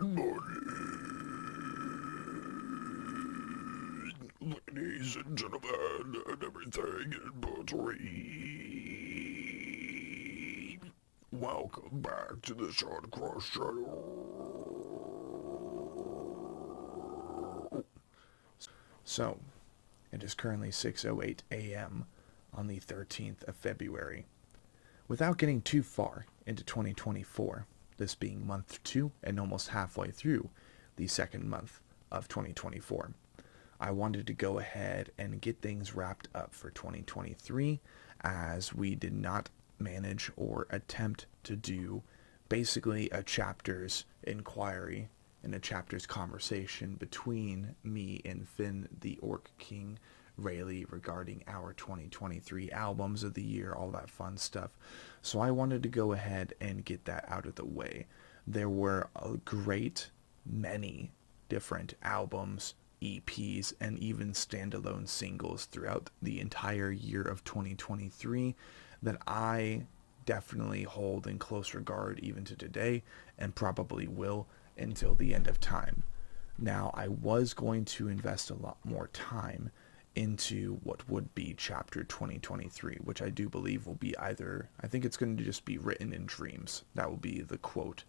Good morning, ladies and gentlemen, and everything in between. Welcome back to the Short Cross channel. So, it is currently 6:08 a.m. on the 13th of February. Without getting too far into 2024, this being month 2 and almost halfway through the second month of 2024, I wanted to go ahead and get things wrapped up for 2023, as we did not manage or attempt to do basically a chapter's inquiry and a chapter's conversation between me and Finn the Orc King Rayleigh regarding our 2023 albums of the year, all that fun stuff. So I wanted to go ahead and get that out of the way. There were a great many different albums, EPs, and even standalone singles throughout the entire year of 2023 that I definitely hold in close regard even to today, and probably will until the end of time. Now, I was going to invest a lot more time into what would be chapter 2023, which I do believe will be either, I think it's going to just be written in dreams. That will be the quote,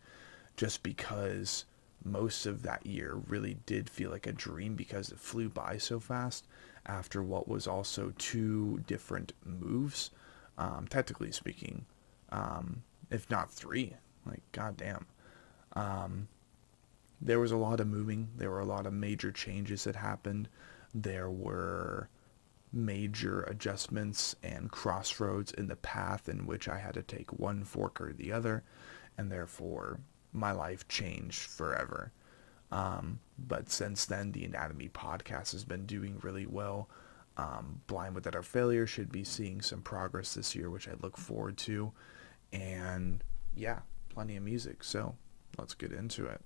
just because most of that year really did feel like a dream because it flew by so fast after what was also 2 different moves, technically speaking, if not 3, like goddamn. There was a lot of moving, there were a lot of major changes that happened. There were major adjustments and crossroads in the path in which I had to take one fork or the other, and therefore my life changed forever. But since then, the Anatomy podcast has been doing really well. Blind Without Our Failure should be seeing some progress this year, which I look forward to. And yeah, plenty of music, so let's get into it.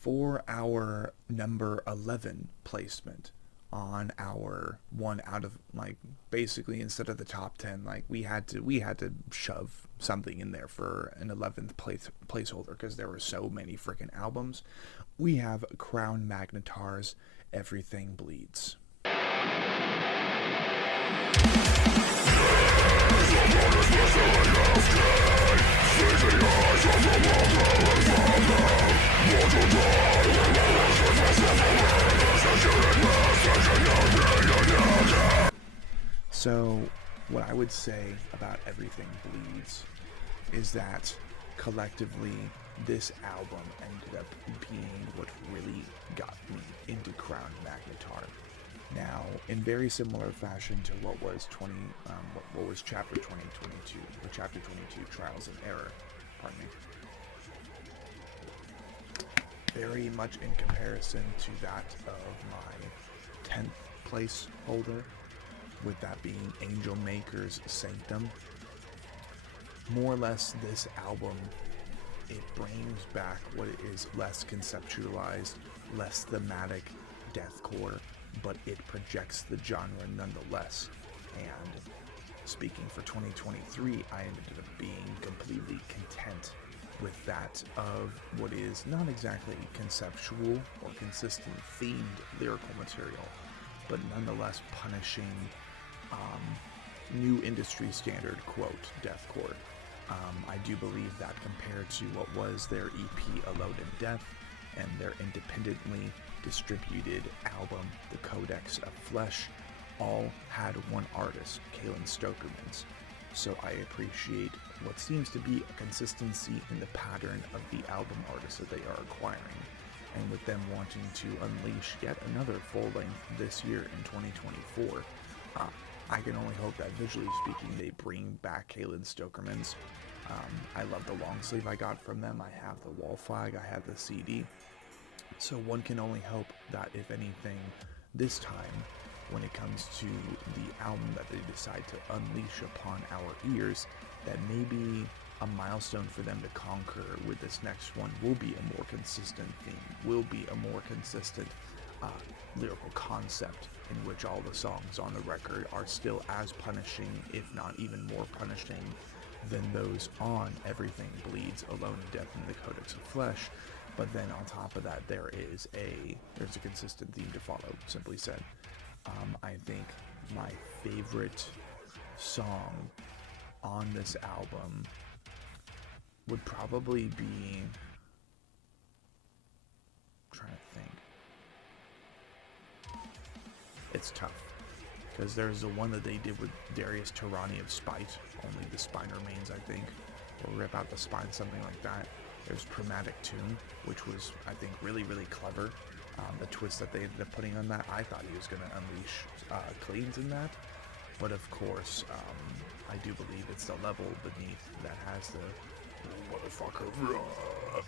For our number 11 placement on our one out of, like, basically instead of the top 10, like we had to shove something in there for an 11th placeholder because there were so many freaking albums. We have Crown Magnetar's Everything Bleeds. So, what I would say about Everything Bleeds is that collectively this album ended up being what really got me into Crown Magnetar. Now, in very similar fashion to what was what was Chapter 2022, or Chapter 22, Trials and Error, pardon me. Very much in comparison to that of my 10th place holder, with that being Angel Maker's Sanctum. More or less, this album, it brings back what is less conceptualized, less thematic deathcore, but it projects the genre nonetheless. And speaking for 2023, I ended up being completely content with that of what is not exactly conceptual or consistent themed lyrical material, but nonetheless punishing new industry standard, quote, deathcore. I do believe that compared to what was their EP Alone in Death and their independently distributed album The Codex of Flesh, all had one artist, Kalen Stokermans. So I appreciate what seems to be a consistency in the pattern of the album artists that they are acquiring, and with them wanting to unleash yet another full length this year in 2024, I can only hope that visually speaking they bring back Kalen Stokermans. I love the long sleeve I got from them. I have the wall flag, I have the CD. So one can only hope that if anything, this time, when it comes to the album that they decide to unleash upon our ears, that maybe a milestone for them to conquer with this next one will be a more consistent theme, will be a more consistent lyrical concept in which all the songs on the record are still as punishing, if not even more punishing, than those on Everything Bleeds, Alone in Death, and the Codex of Flesh. But then on top of that, there's a consistent theme to follow, simply said. I think my favorite song on this album would probably be, I'm trying to think. It's tough, because there's the one that they did with Darius Tyranny of Spite, Only the Spine Remains, I think, or Rip Out the Spine, something like that. There's Chromatic Tomb, which was, I think, really, really clever. The twist that they ended up putting on that, I thought he was going to unleash cleans in that, but of course, I do believe it's the level beneath that has the motherfucker,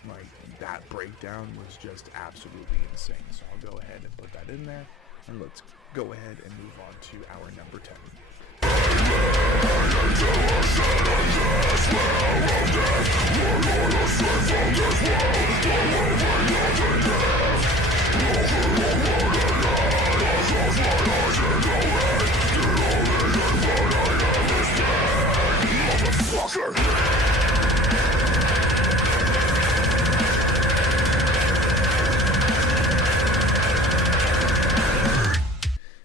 like, that breakdown was just absolutely insane. So I'll go ahead and put that in there, and let's go ahead and move on to our number 10.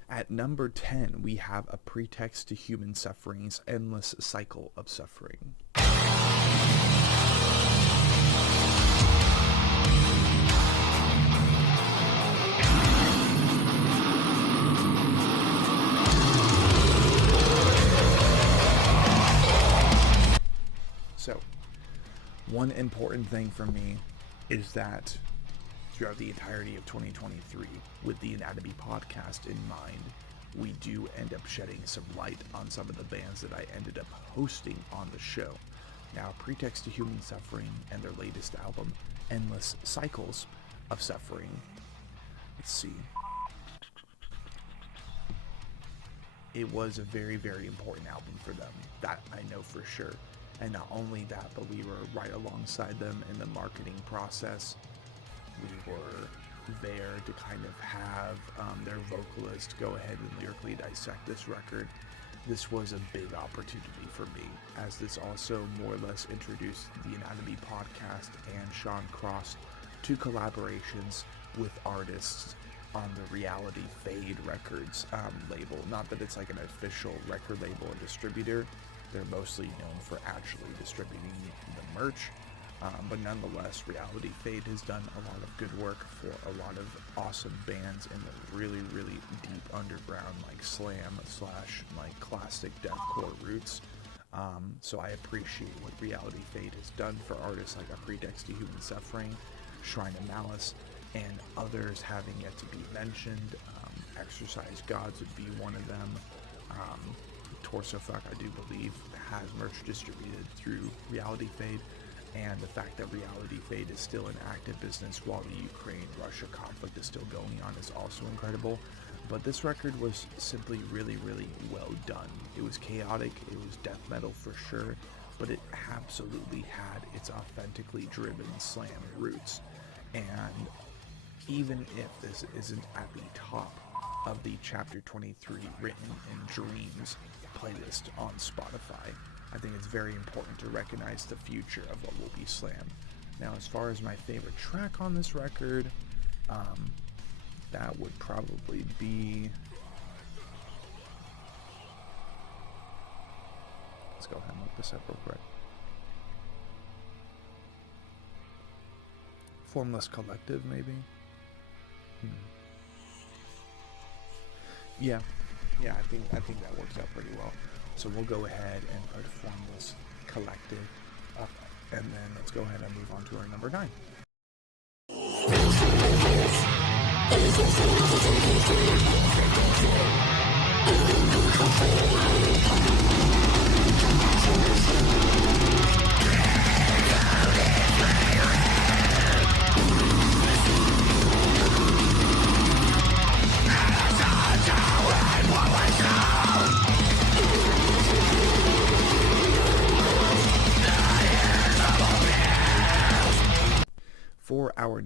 At number 10, we have A Pretext to Human Suffering's Endless Cycle of Suffering. So, one important thing for me is that throughout the entirety of 2023, with the Anatomy Podcast in mind, we do end up shedding some light on some of the bands that I ended up hosting on the show. Now, Pretext to Human Suffering and their latest album, Endless Cycles of Suffering. Let's see. It was a very, very important album for them. That I know for sure. And not only that, but we were right alongside them in the marketing process. We were there to kind of have their vocalist go ahead and lyrically dissect this record. This was a big opportunity for me, as this also more or less introduced the Anatomy Podcast and Sean Cross to collaborations with artists on the Reality Fade Records label. Not that it's like an official record label or distributor. They're mostly known for actually distributing the merch. But nonetheless, Reality Fade has done a lot of good work for a lot of awesome bands in the really, really deep underground, like slam / like classic deathcore roots. So I appreciate what Reality Fade has done for artists like A Pretext to Human Suffering, Shrine of Malice, and others having yet to be mentioned. Exercise Gods would be one of them. Torso Fuck, I do believe, has merch distributed through Reality Fade. And the fact that Reality Fade is still in active business while the Ukraine-Russia conflict is still going on is also incredible. But this record was simply really, really well done. It was chaotic, it was death metal for sure, but it absolutely had its authentically driven slam roots. And even if this isn't at the top of the Chapter 23 Written in Dreams playlist on Spotify, I think it's very important to recognize the future of what will be slam. Now, as far as my favorite track on this record, that would probably be... Let's go ahead and look this up real quick. Formless Collective, maybe? Yeah, I think that works out pretty well. So we'll go ahead and put Formless Collective up, and then let's go ahead and move on to our number 9.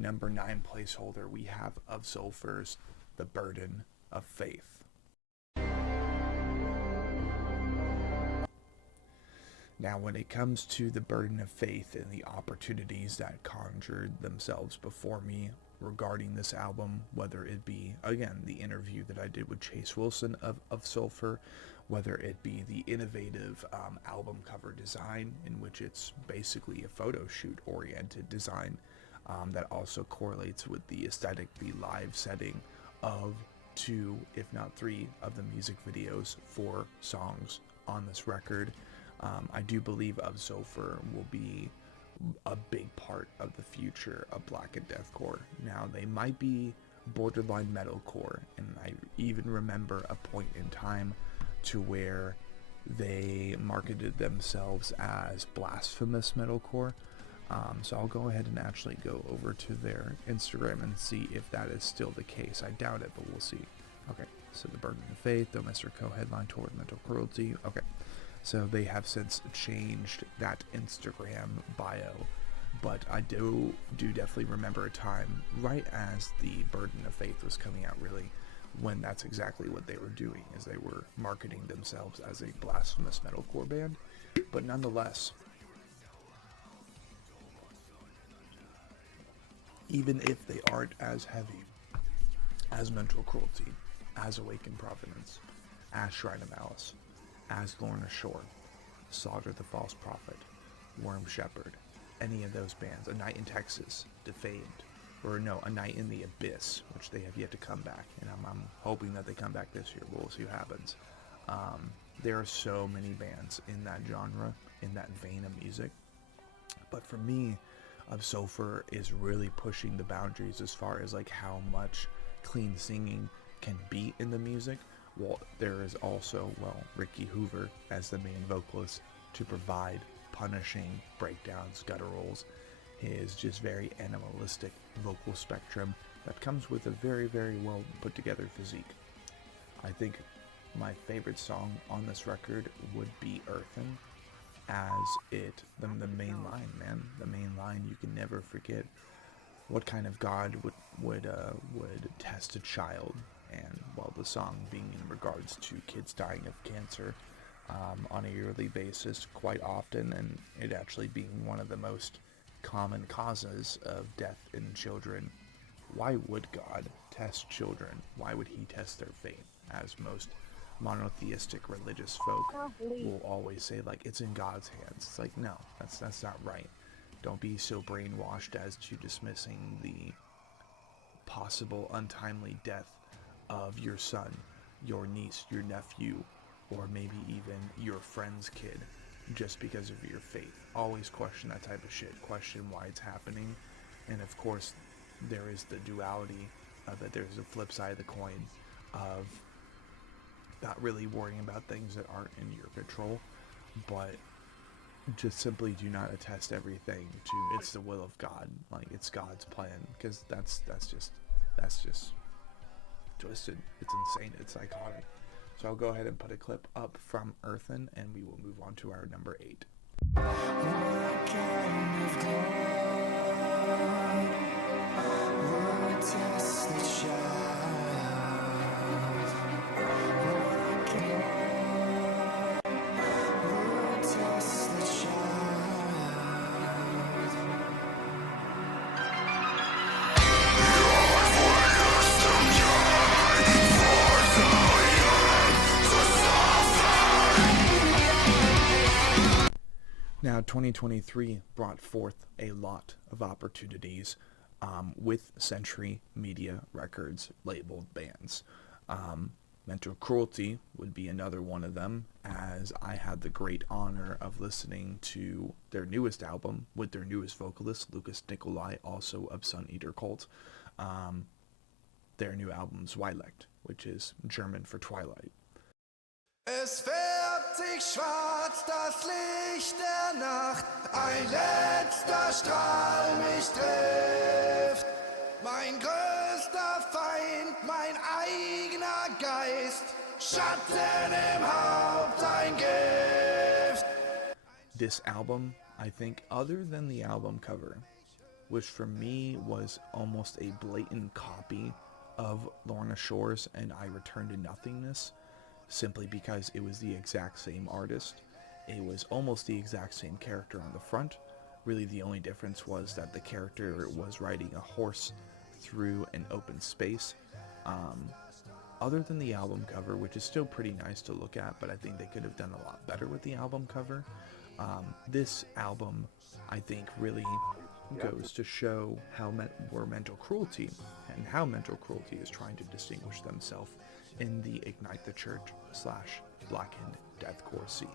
number 9 placeholder, we have Of Sulfur's The Burden of Faith. Now, when it comes to The Burden of Faith and the opportunities that conjured themselves before me regarding this album, whether it be, again, the interview that I did with Chase Wilson of Sulfur, whether it be the innovative album cover design, in which it's basically a photo shoot oriented design that also correlates with the aesthetic, the live setting of 2, if not 3, of the music videos for songs on this record. I do believe Of Sulfur will be a big part of the future of Black and Deathcore. Now, they might be borderline metalcore, and I even remember a point in time to where they marketed themselves as blasphemous metalcore. So I'll go ahead and actually go over to their Instagram and see if that is still the case. I doubt it, but we'll see. Okay, so The Burden of Faith, though Mr. Co-headline toward mental cruelty. Okay. So they have since changed that Instagram bio, but I do definitely remember a time right as The Burden of Faith was coming out, really, when that's exactly what they were doing, is they were marketing themselves as a blasphemous metalcore band. But nonetheless, even if they aren't as heavy as Mental Cruelty, as Awakened Providence, as Shrine of Malice, as Lorna Shore, Slaughter the False Prophet, Worm Shepherd, any of those bands, A Night in Texas, Defamed, or no, A Night in the Abyss, which they have yet to come back, and I'm hoping that they come back this year. We'll see what happens. There are so many bands in that genre, in that vein of music, but for me, Of Sulfur is really pushing the boundaries as far as like how much clean singing can be in the music. Well, there is also, Ricky Hoover as the main vocalist to provide punishing breakdowns, gutturals, his just very animalistic vocal spectrum that comes with a very, very well put together physique. I think my favorite song on this record would be Earthen, as the main line, man. The main line, you can never forget. What kind of God would test a child? And the song being in regards to kids dying of cancer on a yearly basis quite often, and it actually being one of the most common causes of death in children. Why would God test children? Why would he test their faith? As most monotheistic religious folk will always say, like, it's in God's hands. It's like, no, that's not right. Don't be so brainwashed as to dismissing the possible untimely death of your son, your niece, your nephew, or maybe even your friend's kid, just because of your faith. Always question that type of shit. Question why it's happening. And of course, there is the duality of it. There's the flip side of the coin of not really worrying about things that aren't in your control, but just simply do not attest everything to it's the will of God, like it's God's plan, because that's just twisted. It's insane. It's psychotic. So I'll go ahead and put a clip up from Earthen, and we will move on to our number 8. What kind of God would test the child? What kind would test the Now, 2023 brought forth a lot of opportunities with Century Media Records labeled bands. Mental Cruelty would be another one of them, as I had the great honor of listening to their newest album with their newest vocalist, Lucas Nicolai, also of Sun Eater Cult. Their new album, Zweilecht, which is German for Twilight. Es färbt sich schwarz das Licht der Nacht, ein letzter Strahl mich trifft. Mein größter Feind, mein eigener Geist, Schatten im Haupt, ein Gift. This album, I think, other than the album cover, which for me was almost a blatant copy of Lorna Shore's and I Return to Nothingness, simply because it was the exact same artist. It was almost the exact same character on the front. Really the only difference was that the character was riding a horse through an open space. Other than the album cover, which is still pretty nice to look at, but I think they could have done a lot better with the album cover. This album, I think, really goes to show how Mental Cruelty and how Mental Cruelty is trying to distinguish themselves in the Ignite the Church / Blackened Deathcore scene.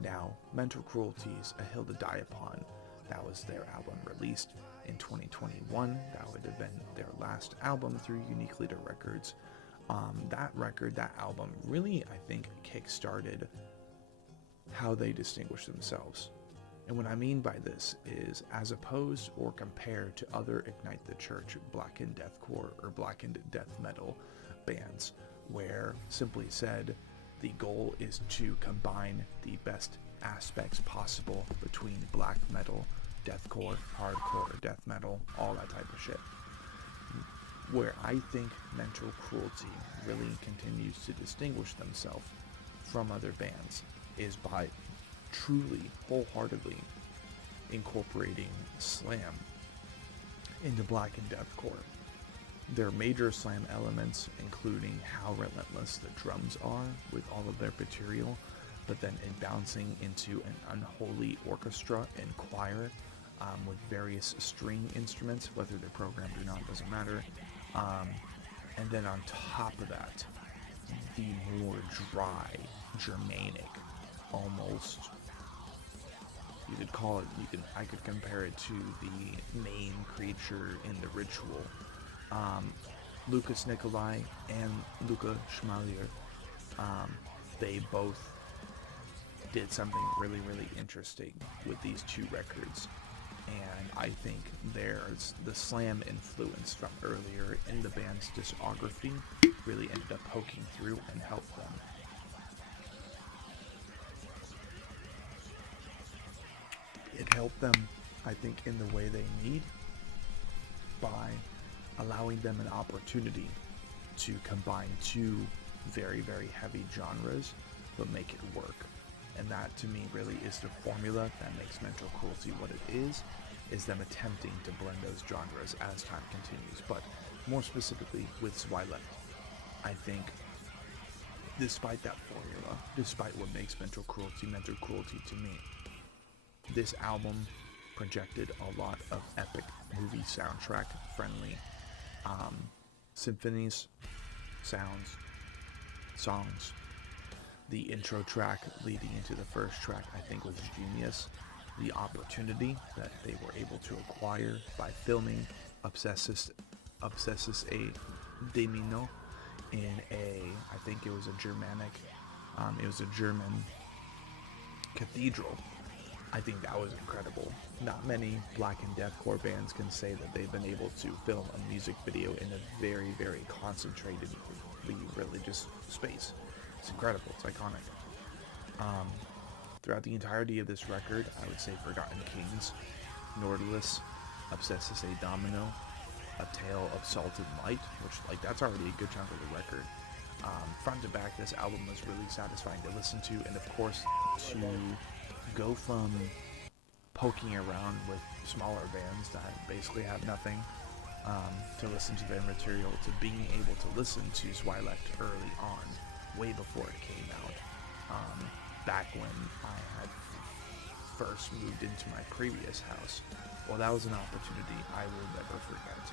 Now, Mental Cruelty's A Hill to Die Upon, that was their album released in 2021. That would have been their last album through Unique Leader Records. That album really, I think, kick-started how they distinguish themselves. And what I mean by this is, as opposed or compared to other Ignite the Church Blackened Deathcore or Blackened Death Metal bands, where, simply said, the goal is to combine the best aspects possible between black metal, deathcore, hardcore, death metal, all that type of shit. Where I think Mental Cruelty really continues to distinguish themselves from other bands is by truly, wholeheartedly incorporating slam into blackened deathcore. Their major slam elements, including how relentless the drums are with all of their material, but then in bouncing into an unholy orchestra and choir with various string instruments, whether they're programmed or not, doesn't matter. And then on top of that, the more dry, Germanic, almost, you could call it, I could compare it to the main creature in the ritual. Lucas Nicolai and Luca Schmalier, they both did something really, really interesting with these two records. And I think there's the slam influence from earlier in the band's discography really ended up poking through and helped them. It helped them, I think, in the way they need by allowing them an opportunity to combine two very, very heavy genres, but make it work. And that, to me, really is the formula that makes Mental Cruelty what it is them attempting to blend those genres as time continues. But more specifically with Zweilect, I think, despite that formula, despite what makes Mental Cruelty to me, this album projected a lot of epic movie soundtrack friendly symphonies, sounds, songs. The intro track leading into the first track, I think, was genius. The opportunity that they were able to acquire by filming Obsessus a Demino in I think it was a German cathedral. I think that was incredible. Not many blackened deathcore bands can say that they've been able to film a music video in a very, very concentrated, religious space. It's incredible. It's iconic. Throughout the entirety of this record, I would say Forgotten Kings, Nautilus, Obsessus a Domino, A Tale of Salt and Light, which, that's already a good chunk of the record. Front to back, this album was really satisfying to listen to, and of course, to go from poking around with smaller bands that basically have nothing to listen to their material, to being able to listen to Zweilect early on, way before it came out, back when I had first moved into my previous house. Well, that was an opportunity I will never forget,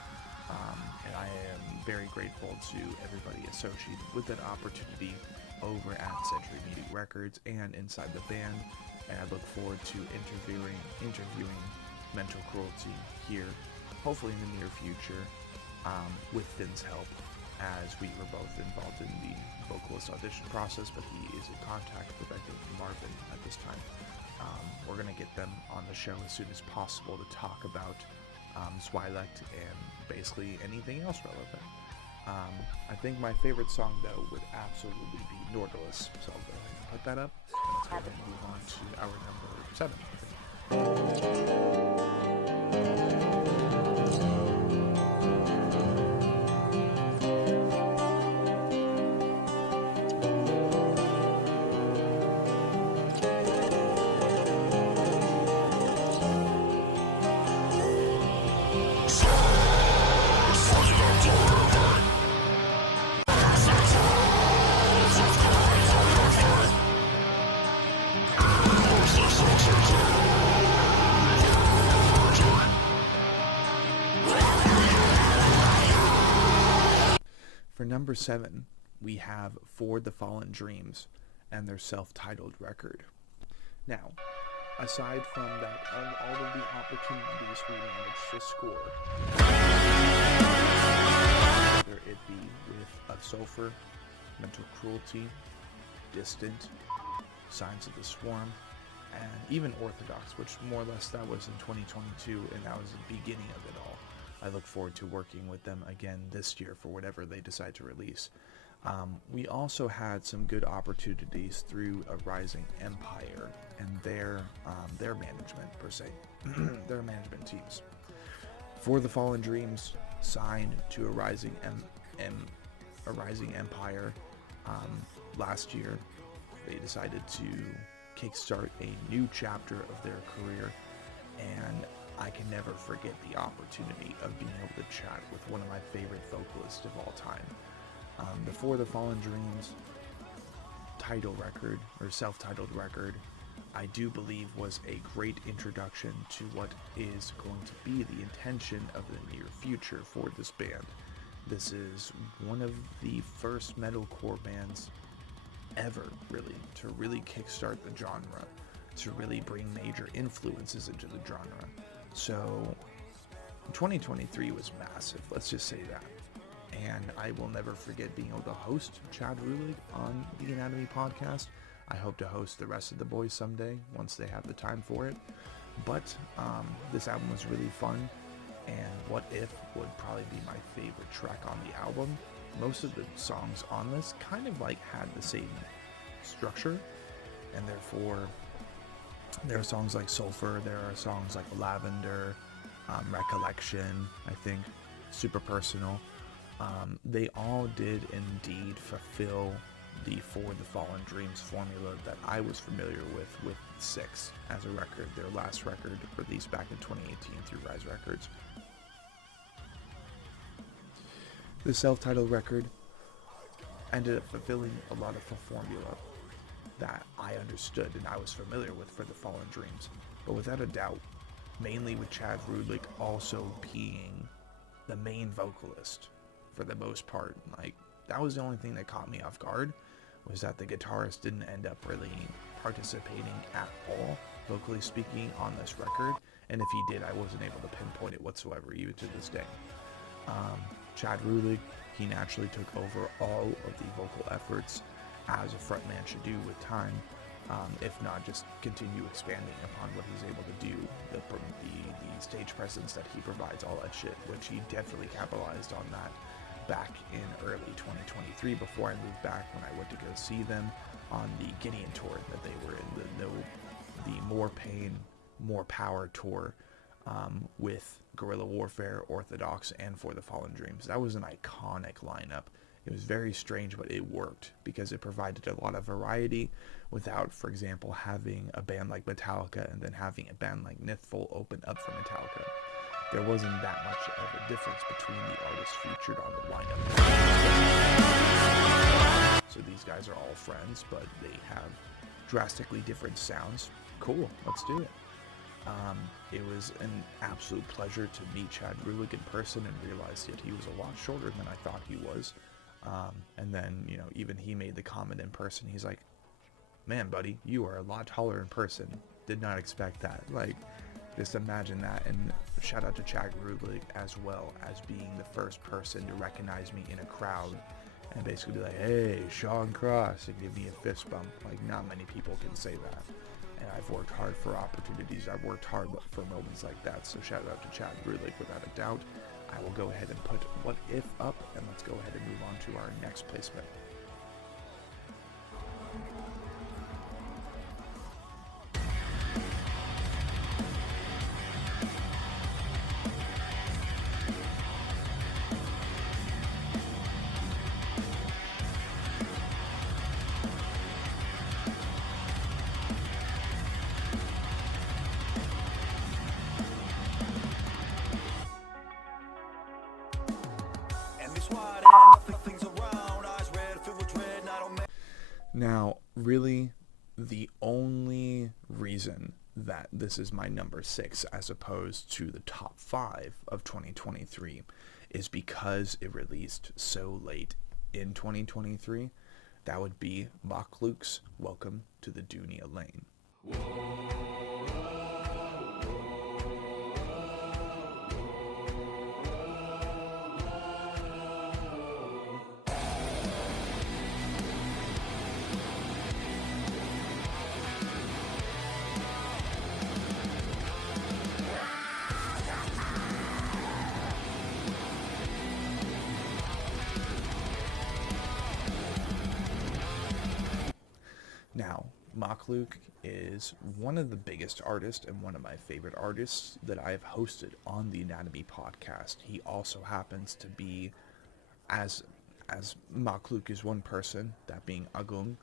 and I am very grateful to everybody associated with that opportunity over at Century Media Records and inside the band, and I look forward to interviewing Mental Cruelty here, hopefully in the near future, with Finn's help, as we were both involved in the vocalist audition process, but he is in contact with, I think, Marvin at this time. We're going to get them on the show as soon as possible to talk about Zweilect and basically anything else relevant. I think my favorite song, though, would absolutely be Nautilus, so I'll go ahead and put that up. Let's go ahead and move on to our number 7. For number 7, we have For the Fallen Dreams and their self-titled record. Now, aside from that, of all of the opportunities we managed to score, whether it be with Of Sulfur, Mental Cruelty, Distant, Signs of the Swarm, and even Orthodox, which more or less that was in 2022, and that was the beginning of it all. I look forward to working with them again this year for whatever they decide to release. We also had some good opportunities through a Rising Empire and their management per se, their management teams. For the Fallen Dreams signed to a Rising Empire last year. They decided to kickstart a new chapter of their career, and I can never forget the opportunity of being able to chat with one of my favorite vocalists of all time. The For the Fallen Dreams title record, or self-titled record, I do believe was a great introduction to what is going to be the intention of the near future for this band. This is one of the first metalcore bands ever, really, to really kickstart the genre, to really bring major influences into the genre. So 2023 was massive, let's just say that. And I will never forget being able to host Chad Rulig on the Anatomy Podcast. I hope to host the rest of the boys someday, once they have the time for it. But this album was really fun, and What If would probably be my favorite track on the album. Most of the songs on this kind of like had the same structure, and therefore there are songs like Sulfur, there are songs like Lavender, Recollection, I think, Super Personal. They all did indeed fulfill the For the Fallen Dreams formula that I was familiar with Six as a record, their last record released back in 2018 through Rise Records. The self-titled record ended up fulfilling a lot of the formula that I understood and I was familiar with for the Fallen Dreams. But without a doubt, mainly with Chad Rulig also being the main vocalist for the most part, like, that was the only thing that caught me off guard, was that the guitarist didn't end up really participating at all, vocally speaking, on this record. And if he did, I wasn't able to pinpoint it whatsoever, even to this day. Chad Rulig, he naturally took over all of the vocal efforts, as a frontman should do with time, if not just continue expanding upon what he's able to do, the stage presence that he provides, all that shit, which he definitely capitalized on that back in early 2023 before I moved back, when I went to go see them on the Gideon tour that they were in, the More Pain, More Power tour, with Guerrilla Warfare, Orthodox, and For the Fallen Dreams. That was an iconic lineup. It was very strange, but it worked because it provided a lot of variety without, for example, having a band like Metallica and then having a band like Nithful open up for Metallica. There wasn't that much of a difference between the artists featured on the lineup. So these guys are all friends, but they have drastically different sounds. Cool, let's do it. It was an absolute pleasure to meet Chad Rulig in person and realize that he was a lot shorter than I thought he was. And then, even he made the comment in person. He's like, man, buddy, you are a lot taller in person. Did not expect that. Like, just imagine that. And shout out to Chad Rulig as well, as being the first person to recognize me in a crowd and basically be like, hey, Sean Cross, and give me a fist bump. Like, not many people can say that. And I've worked hard for opportunities. I've worked hard for moments like that. So shout out to Chad Rulig without a doubt. I will go ahead and put What If up, and let's go ahead and move on to our next placement. Now, really, the only reason that this is my number 6 as opposed to the top 5 of 2023 is because it released so late in 2023, that would be Malbolge's Welcome to the Dunia Lane. Now, Malbolge is one of the biggest artists and one of my favorite artists that I have hosted on the Anatomy podcast. He also happens to be, as Malbolge is one person, that being Agung,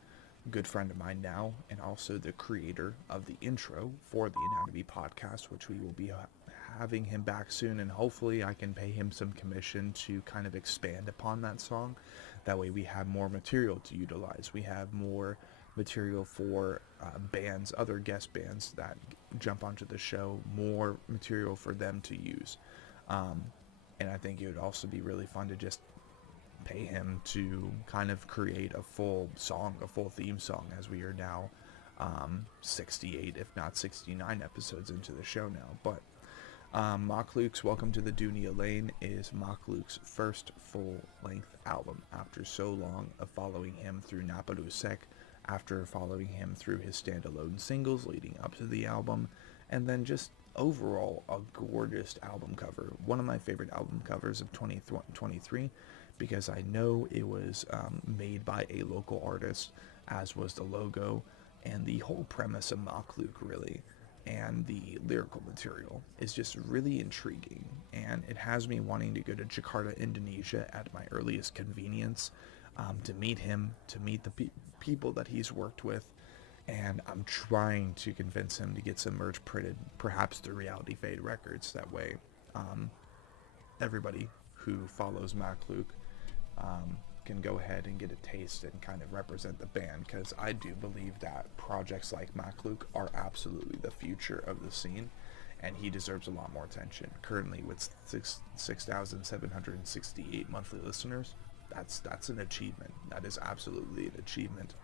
good friend of mine now, and also the creator of the intro for the Anatomy podcast, which we will be having him back soon, and hopefully I can pay him some commission to kind of expand upon that song. That way we have more material to utilize. We have more material for bands, other guest bands that jump onto the show, more material for them to use. And I think it would also be really fun to just pay him to kind of create a full song, a full theme song, as we are now 68, if not 69 episodes into the show now. But Malbolge's Welcome to the Dunia Lane is Malbolge's first full-length album after so long of following him through Napalusek, after following him through his standalone singles leading up to the album, and then just overall a gorgeous album cover. One of my favorite album covers of 2023, because I know it was made by a local artist, as was the logo, and the whole premise of Malbolge really, and the lyrical material is just really intriguing, and it has me wanting to go to Jakarta, Indonesia at my earliest convenience, to meet him, to meet the people that he's worked with, and I'm trying to convince him to get some merch printed, perhaps through Reality Fade Records. That way, everybody who follows Malbolge can go ahead and get a taste and kind of represent the band, because I do believe that projects like Malbolge are absolutely the future of the scene, and he deserves a lot more attention. Currently with 6,768 monthly listeners, that's an achievement. That is absolutely an achievement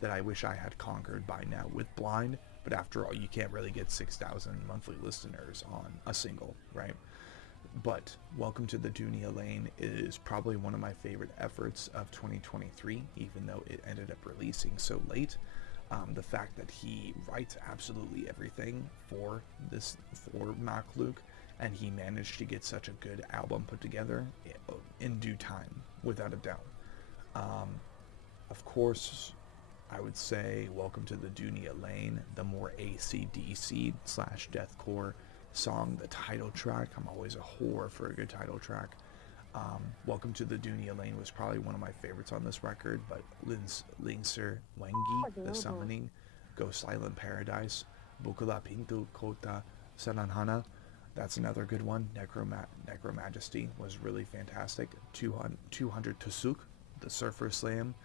that I wish I had conquered by now with Blind, but after all, you can't really get 6,000 monthly listeners on a single, right? But Welcome to the Dunia Lane is probably one of my favorite efforts of 2023, even though it ended up releasing so late. The fact that he writes absolutely everything for Malbolge, and he managed to get such a good album put together in due time, without a doubt. Of course, I would say Welcome to the Dunia Lane, the more AC/DC / deathcore song, the title track. I'm always a whore for a good title track. Welcome to the Dunia Lane was probably one of my favorites on this record, but Linkser Wengi, The Summoning, Go Silent Paradise, Bukula Pintu Kota Sananhana, that's another good one. Necromajesty was really fantastic. 200 Tusuk, The Surfer Slam,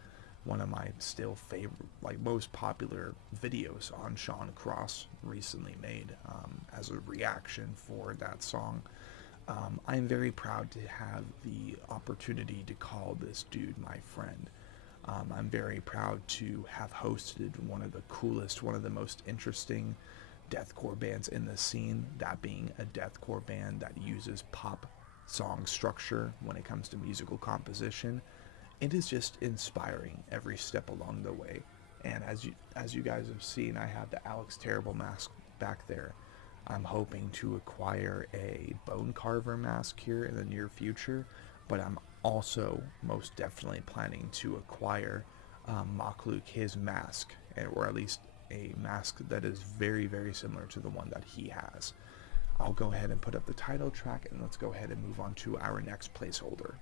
one of my still favorite, most popular videos on Sean Cross recently made as a reaction for that song. I'm very proud to have the opportunity to call this dude my friend. I'm very proud to have hosted one of the coolest, one of the most interesting deathcore bands in the scene, that being a deathcore band that uses pop song structure when it comes to musical composition. It is just inspiring every step along the way. And as you guys have seen, I have the Alex Terrible mask back there. I'm hoping to acquire a Bone Carver mask here in the near future, but I'm also most definitely planning to acquire Malbolge his mask, or at least a mask that is very, very similar to the one that he has. I'll go ahead and put up the title track, and let's go ahead and move on to our next placeholder.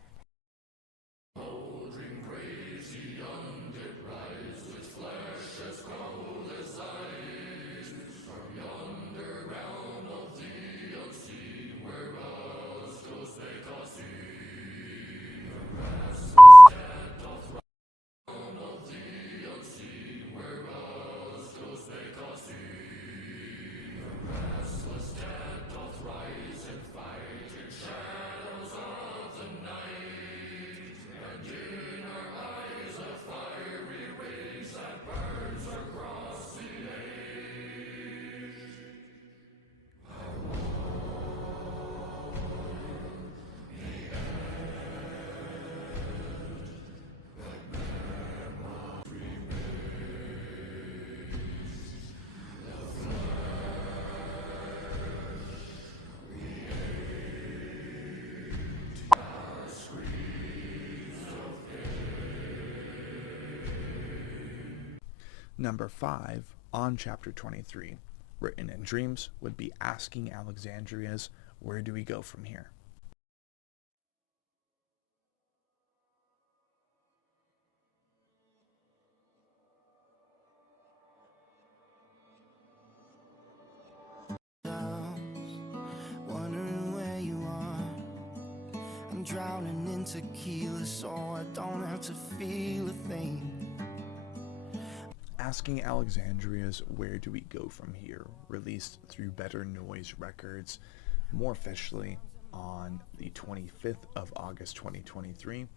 Number 5 on chapter 23, written in dreams, would be Asking Alexandria's Where Do We Go From Here? Wondering where you are. I'm drowning in tequila, so I don't have to feel a thing. Asking Alexandria's Where Do We Go From Here, released through Better Noise Records, more officially on the 25th of August 2023.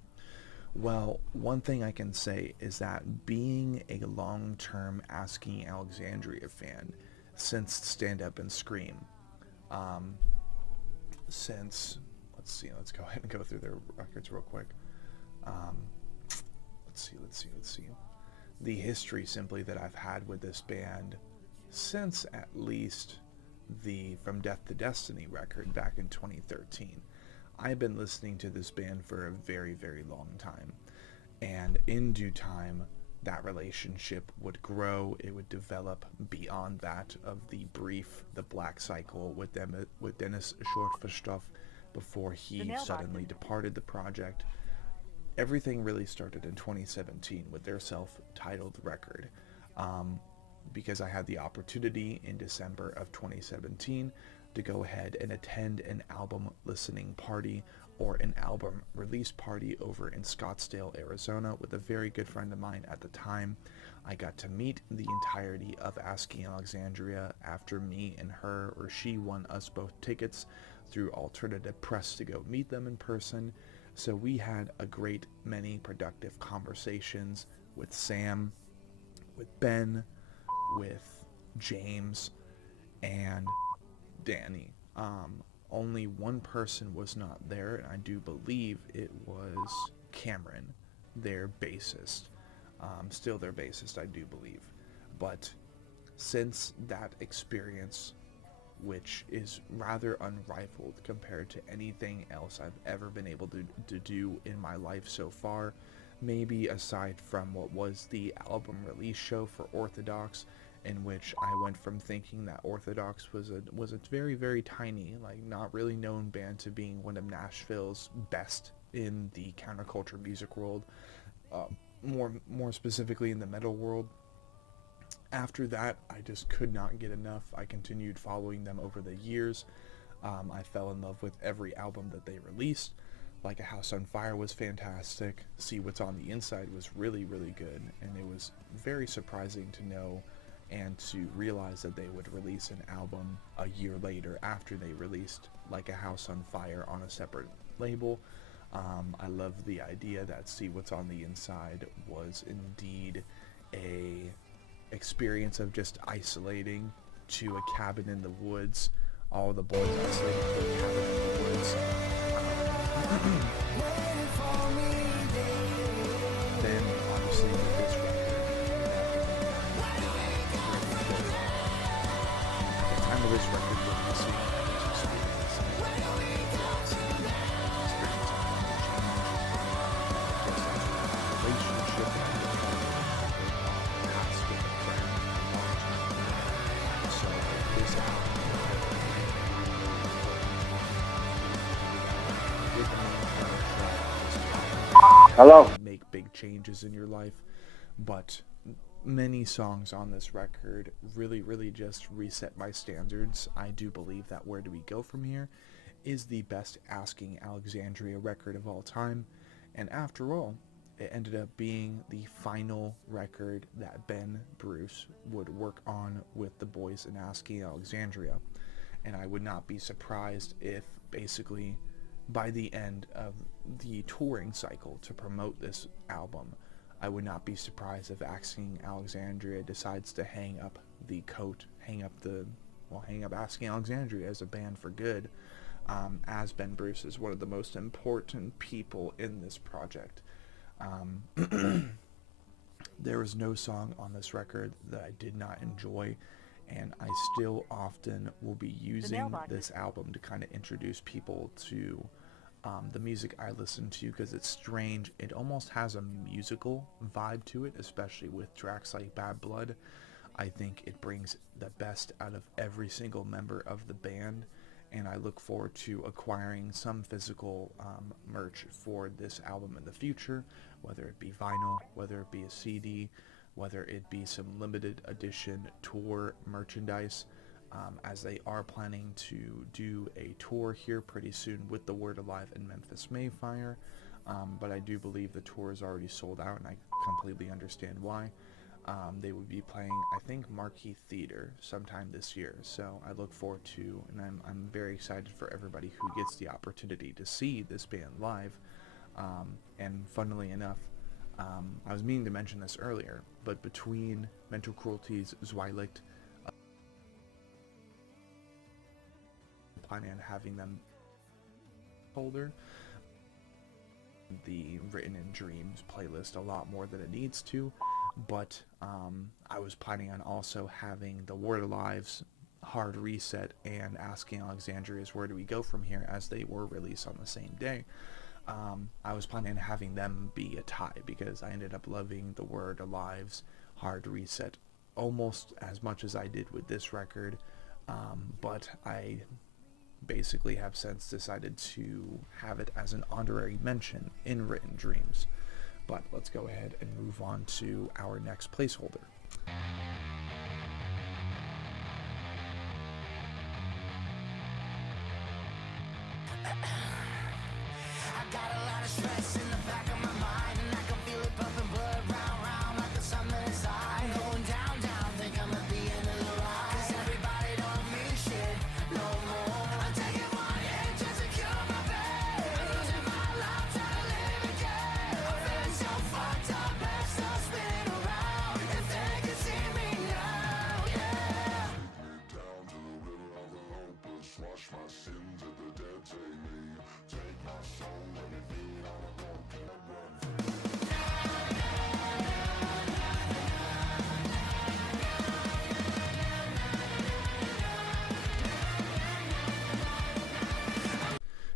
Well, one thing I can say is that being a long-term Asking Alexandria fan since Stand Up and Scream, let's go ahead and go through their records real quick. Let's see. The history simply that I've had with this band since at least the From Death to Destiny record back in 2013. I've been listening to this band for a very, very long time, and in due time that relationship would grow. It would develop beyond that of the Black Cycle with Dennis Shortverstoff before he suddenly departed the project. Everything really started in 2017 with their self-titled record, because I had the opportunity in December of 2017 to go ahead and attend an album listening party or an album release party over in Scottsdale, Arizona with a very good friend of mine at the time. I got to meet the entirety of Asking Alexandria after me and her, or she, won us both tickets through Alternative Press to go meet them in person. So we had a great many productive conversations with Sam, with Ben, with James, and Danny. Only one person was not there, and I do believe it was Cameron, their bassist. Still their bassist, I do believe. But since that experience, which is rather unrivaled compared to anything else I've ever been able to do in my life so far, maybe aside from what was the album release show for Orthodox, in which I went from thinking that Orthodox was a very, very tiny, like not really known band, to being one of Nashville's best in the counterculture music world, more specifically in the metal world. After that, I just could not get enough. I continued following them over the years. I fell in love with every album that they released. Like a House on Fire was fantastic. See What's on the Inside was really, really good. And it was very surprising to know and to realize that they would release an album a year later after they released Like a House on Fire on a separate label. I love the idea that See What's on the Inside was indeed a experience of just isolating to a cabin in the woods, all the boys isolating to a cabin in the woods. Then obviously with this record, at the time of this record releasing, I was experiencing relationship past with a friend, so this album Hello. make big changes in your life, but many songs on this record really just reset my standards. I do believe that Where Do We Go From Here is the best Asking Alexandria record of all time, and after all, it ended up being the final record that Ben Bruce would work on with the boys in Asking Alexandria, and I would not be surprised if basically by the end of the touring cycle to promote this album, I would not be surprised if Asking Alexandria decides to hang up the coat, hang up Asking Alexandria as a band for good, as Ben Bruce is one of the most important people in this project. There was no song on this record that I did not enjoy, and I still often will be using this album to kind of introduce people to the music I listen to, because it's strange, it almost has a musical vibe to it, especially with tracks like Bad Blood. I think it brings the best out of every single member of the band, and I look forward to acquiring some physical merch for this album in the future, whether it be vinyl, whether it be a CD, whether it be some limited edition tour merchandise, as they are planning to do a tour here pretty soon with the Word Alive and Memphis Mayfire. But I do believe the tour is already sold out, and I completely understand why. They would be playing, I think, Marquee Theater sometime this year. So I look forward to, and I'm very excited for everybody who gets the opportunity to see this band live. And funnily enough, I was meaning to mention this earlier, but between Mental Cruelty's Zweilicht, planning on having them folder the Written in Dreams playlist a lot more than it needs to, but I was planning on also having the Word Alive's Hard Reset and Asking Alexandria's Where Do We Go From Here, as they were released on the same day. I was planning on having them be a tie, because I ended up loving the Word Alive's Hard Reset almost as much as I did with this record, but I basically have since decided to have it as an honorary mention in Written Dreams. But let's go ahead and move on to our next placeholder. I got a lot of stress in the back of my mind, and I can feel it pumping blood round, round like there's something inside. I'm going down, down, think I'm at the end of the ride, 'cause everybody don't mean shit no more. I'm taking one hit just to cure my pain. I'm losing my life trying to live again. I'm feeling so fucked up, best stop spinning around. If they could see me now, yeah. Take me down to the river of the hopeless, wash my sins at the dead, take me. Take my soul, let me feed on a broken run.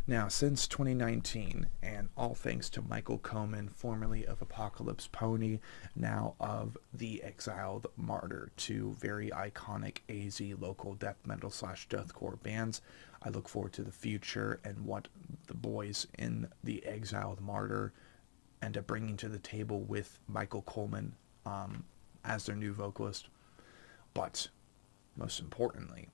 Now, since 2019, and all thanks to Michael Coleman, formerly of Apocalypse Pony, now of The Exiled Martyr, two very iconic AZ local death metal / deathcore bands, I look forward to the future and what the boys in The Exiled Martyr end up bringing to the table with Michael Coleman as their new vocalist. But most importantly,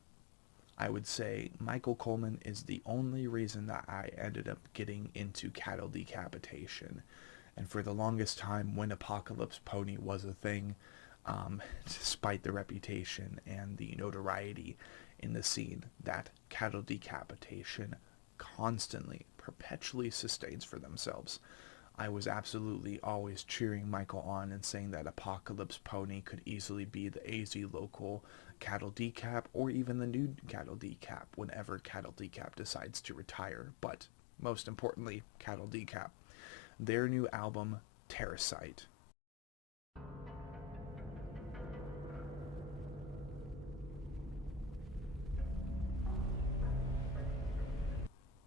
I would say Michael Coleman is the only reason that I ended up getting into cattle decapitation. And for the longest time, when Apocalypse Pony was a thing, despite the reputation and the notoriety in the scene that cattle decapitation constantly, perpetually sustains for themselves, I was absolutely always cheering Michael on and saying that Apocalypse Pony could easily be the AZ local Cattle Decap, or even the new Cattle Decap whenever Cattle Decap decides to retire. But most importantly, Cattle Decap, their new album, Terracite,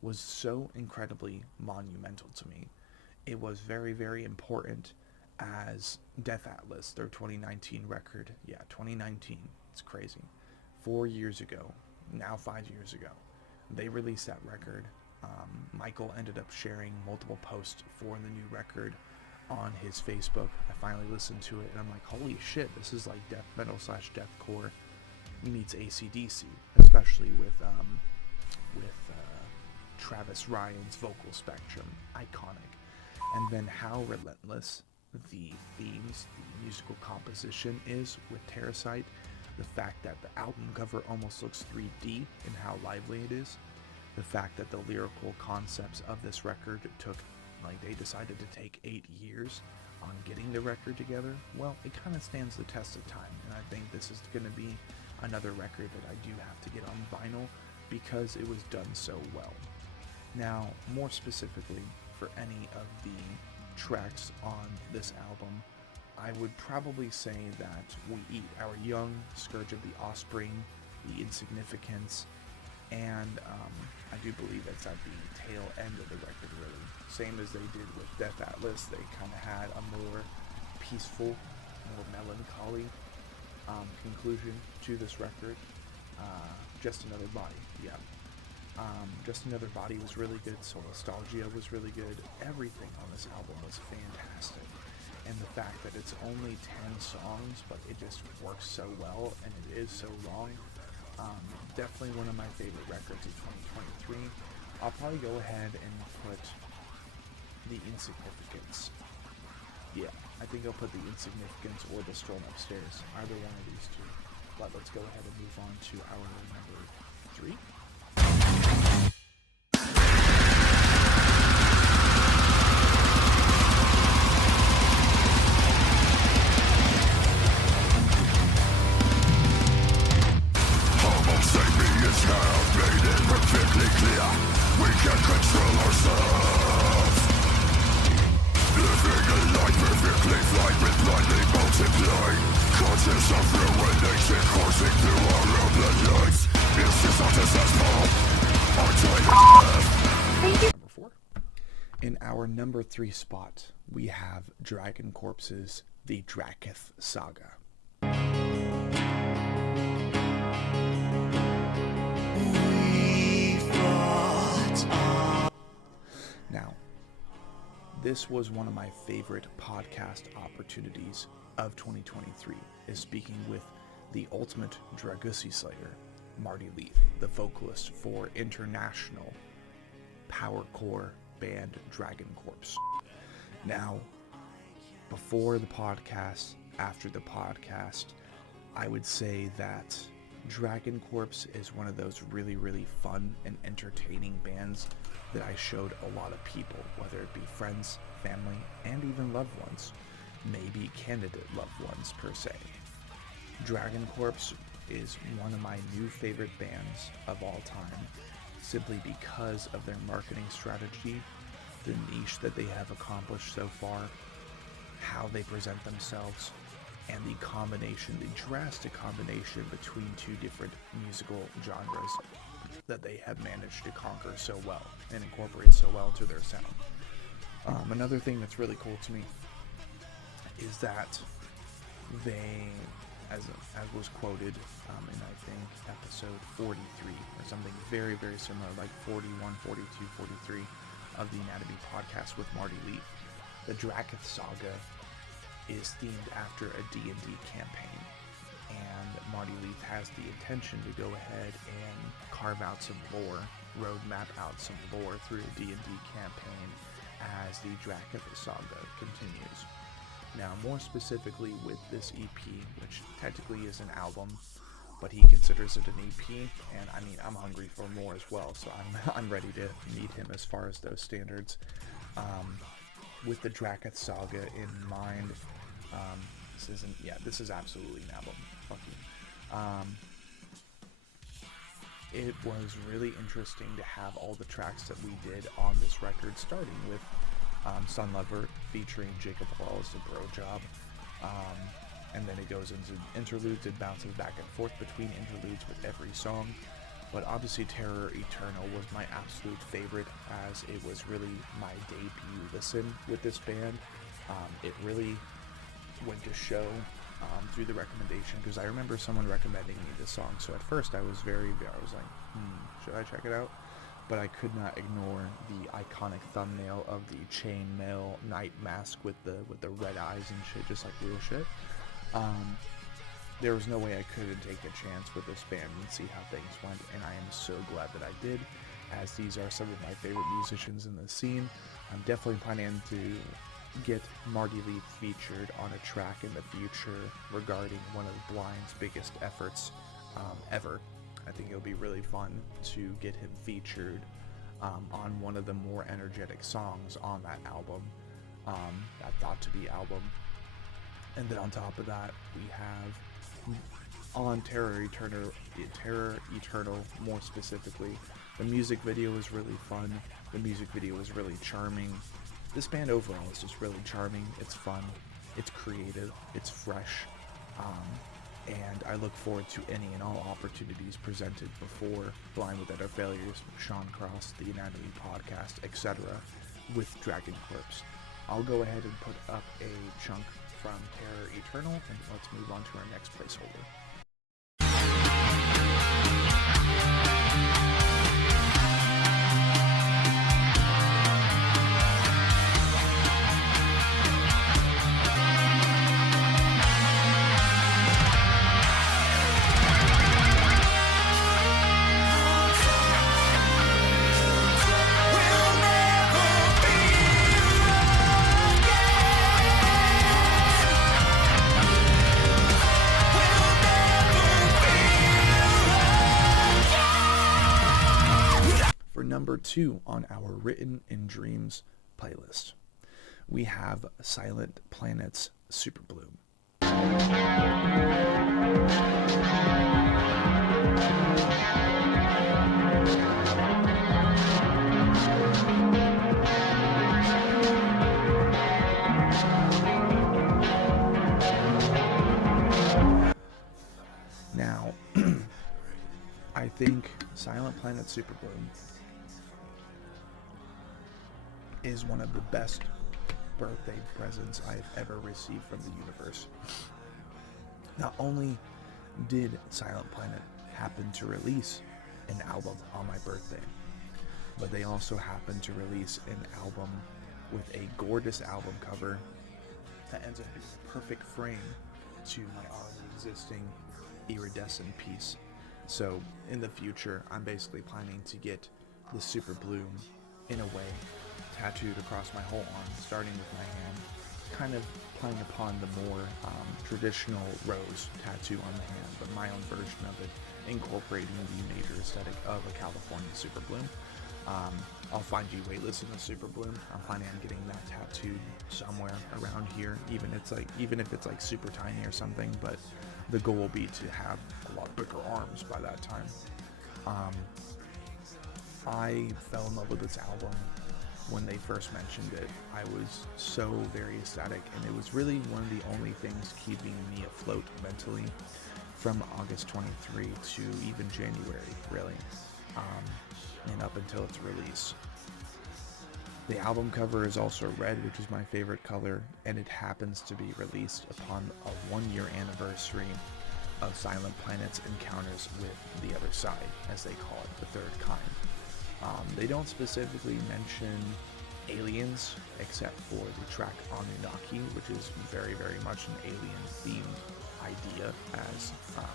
was so incredibly monumental to me. It was very, very important, as Death Atlas, their 2019 record, 2019, it's crazy, 4 years ago, now 5 years ago, they released that record. Michael ended up sharing multiple posts for the new record on his Facebook. I finally listened to it, and I'm like, holy shit, this is like death metal / deathcore meets AC/DC, especially with Travis Ryan's vocal spectrum, iconic. And then how relentless the themes, the musical composition is with Terracite, the fact that the album cover almost looks 3D and how lively it is, the fact that the lyrical concepts of this record took, like, they decided to take 8 years on getting the record together, well, it kind of stands the test of time, and I think this is going to be another record that I do have to get on vinyl because it was done so well. Now, more specifically, for any of the tracks on this album, I would probably say that We Eat Our Young, Scourge of the Offspring, The Insignificance, and I do believe it's at the tail end of the record, really. Same as they did with Death Atlas, they kind of had a more peaceful, more melancholy conclusion to this record. Just Another Body, yeah. Just Another Body was really good, So Nostalgia was really good. Everything on this album was fantastic. And the fact that it's only 10 songs, but it just works so well, and it is so long. Definitely one of my favorite records of 2023. I'll probably go ahead and put The Insignificance. Yeah, I think I'll put The Insignificance or The Stroll Upstairs, either one of these two. But let's go ahead and move on to our number 3. Number 4. In our number 3 spot, we have Dragon Corpse's The Draketh Saga. Now, this was one of my favorite podcast opportunities of 2023, is speaking with the ultimate Dragusi Slayer, Marty Leith, the vocalist for international powercore band Dragon Corpse. Now, before the podcast, after the podcast, I would say that Dragon Corpse is one of those really, really fun and entertaining bands that I showed a lot of people, whether it be friends, family, and even loved ones, maybe candidate loved ones per se. Dragon Corpse is one of my new favorite bands of all time, simply because of their marketing strategy, the niche that they have accomplished so far, how they present themselves, and the drastic combination between two different musical genres that they have managed to conquer so well and incorporate so well into their sound. Another thing that's really cool to me is that they, as was quoted in I think episode 43 or something very, very similar, like 41, 42, 43 of the Anatomy Podcast with Marty Leith, the Draketh Saga is themed after a D&D campaign, and Marty Leith has the intention to go ahead and carve out some lore, roadmap out some lore through a D&D campaign as the Draketh Saga continues. Now, more specifically with this EP, which technically is an album, but he considers it an EP, and I mean, I'm hungry for more as well, so I'm ready to meet him as far as those standards. With the Draketh Saga in mind, this is absolutely an album. Fuck you. It was really interesting to have all the tracks that we did on this record, starting with Sun Lover featuring Jacob Wallace and Bro Job, and then it goes into interludes. It bounces back and forth between interludes with every song, but obviously Terror Eternal was my absolute favorite, as it was really my debut listen with this band. It really went to show through the recommendation, because I remember someone recommending me this song, so at first I was like, should I check it out? But I could not ignore the iconic thumbnail of the chainmail night mask with the red eyes and shit, just like real shit. There was no way I couldn't take a chance with this band and see how things went, and I am so glad that I did, as these are some of my favorite musicians in the scene. I'm definitely planning to get Marty Leith featured on a track in the future regarding one of Blind's biggest efforts ever. I think it'll be really fun to get him featured on one of the more energetic songs on that album, that Thought to Be album. And then on top of that, we have on Terror Eternal more specifically, the music video is really fun. The music video is really charming. This band overall is just really charming. It's fun. It's creative. It's fresh. and I look forward to any and all opportunities presented before Blind Without Our Failures, Sean Cross, the Anatomy Podcast, etc. with Dragon Corpse. I'll go ahead and put up a chunk from Terror Eternal, and let's move on to our next placeholder. Number 2 on our Written in Dreams playlist, we have Silent Planet's Super Bloom. Now, I think Silent Planet Super Bloom is one of the best birthday presents I've ever received from the universe. Not only did Silent Planet happen to release an album on my birthday, but they also happened to release an album with a gorgeous album cover that ends up being a perfect frame to my already existing iridescent piece. So in the future, I'm basically planning to get the Super Bloom in a way tattooed across my whole arm, starting with my hand, kind of playing upon the more traditional rose tattoo on the hand, but my own version of it, incorporating the major aesthetic of a California Super Bloom. I'll find you waitlist in the Super Bloom. I'm planning on getting that tattooed somewhere around here, even if it's like super tiny or something, but the goal will be to have a lot bigger arms by that time. I fell in love with this album when they first mentioned it. I was so very ecstatic, and it was really one of the only things keeping me afloat mentally from August 23 to even January, really, and up until its release. The album cover is also red, which is my favorite color, and it happens to be released upon a 1-year anniversary of Silent Planet's encounters with the other side, as they call it, the third kind. They don't specifically mention aliens, except for the track Anunnaki, which is very, very much an alien-themed idea, as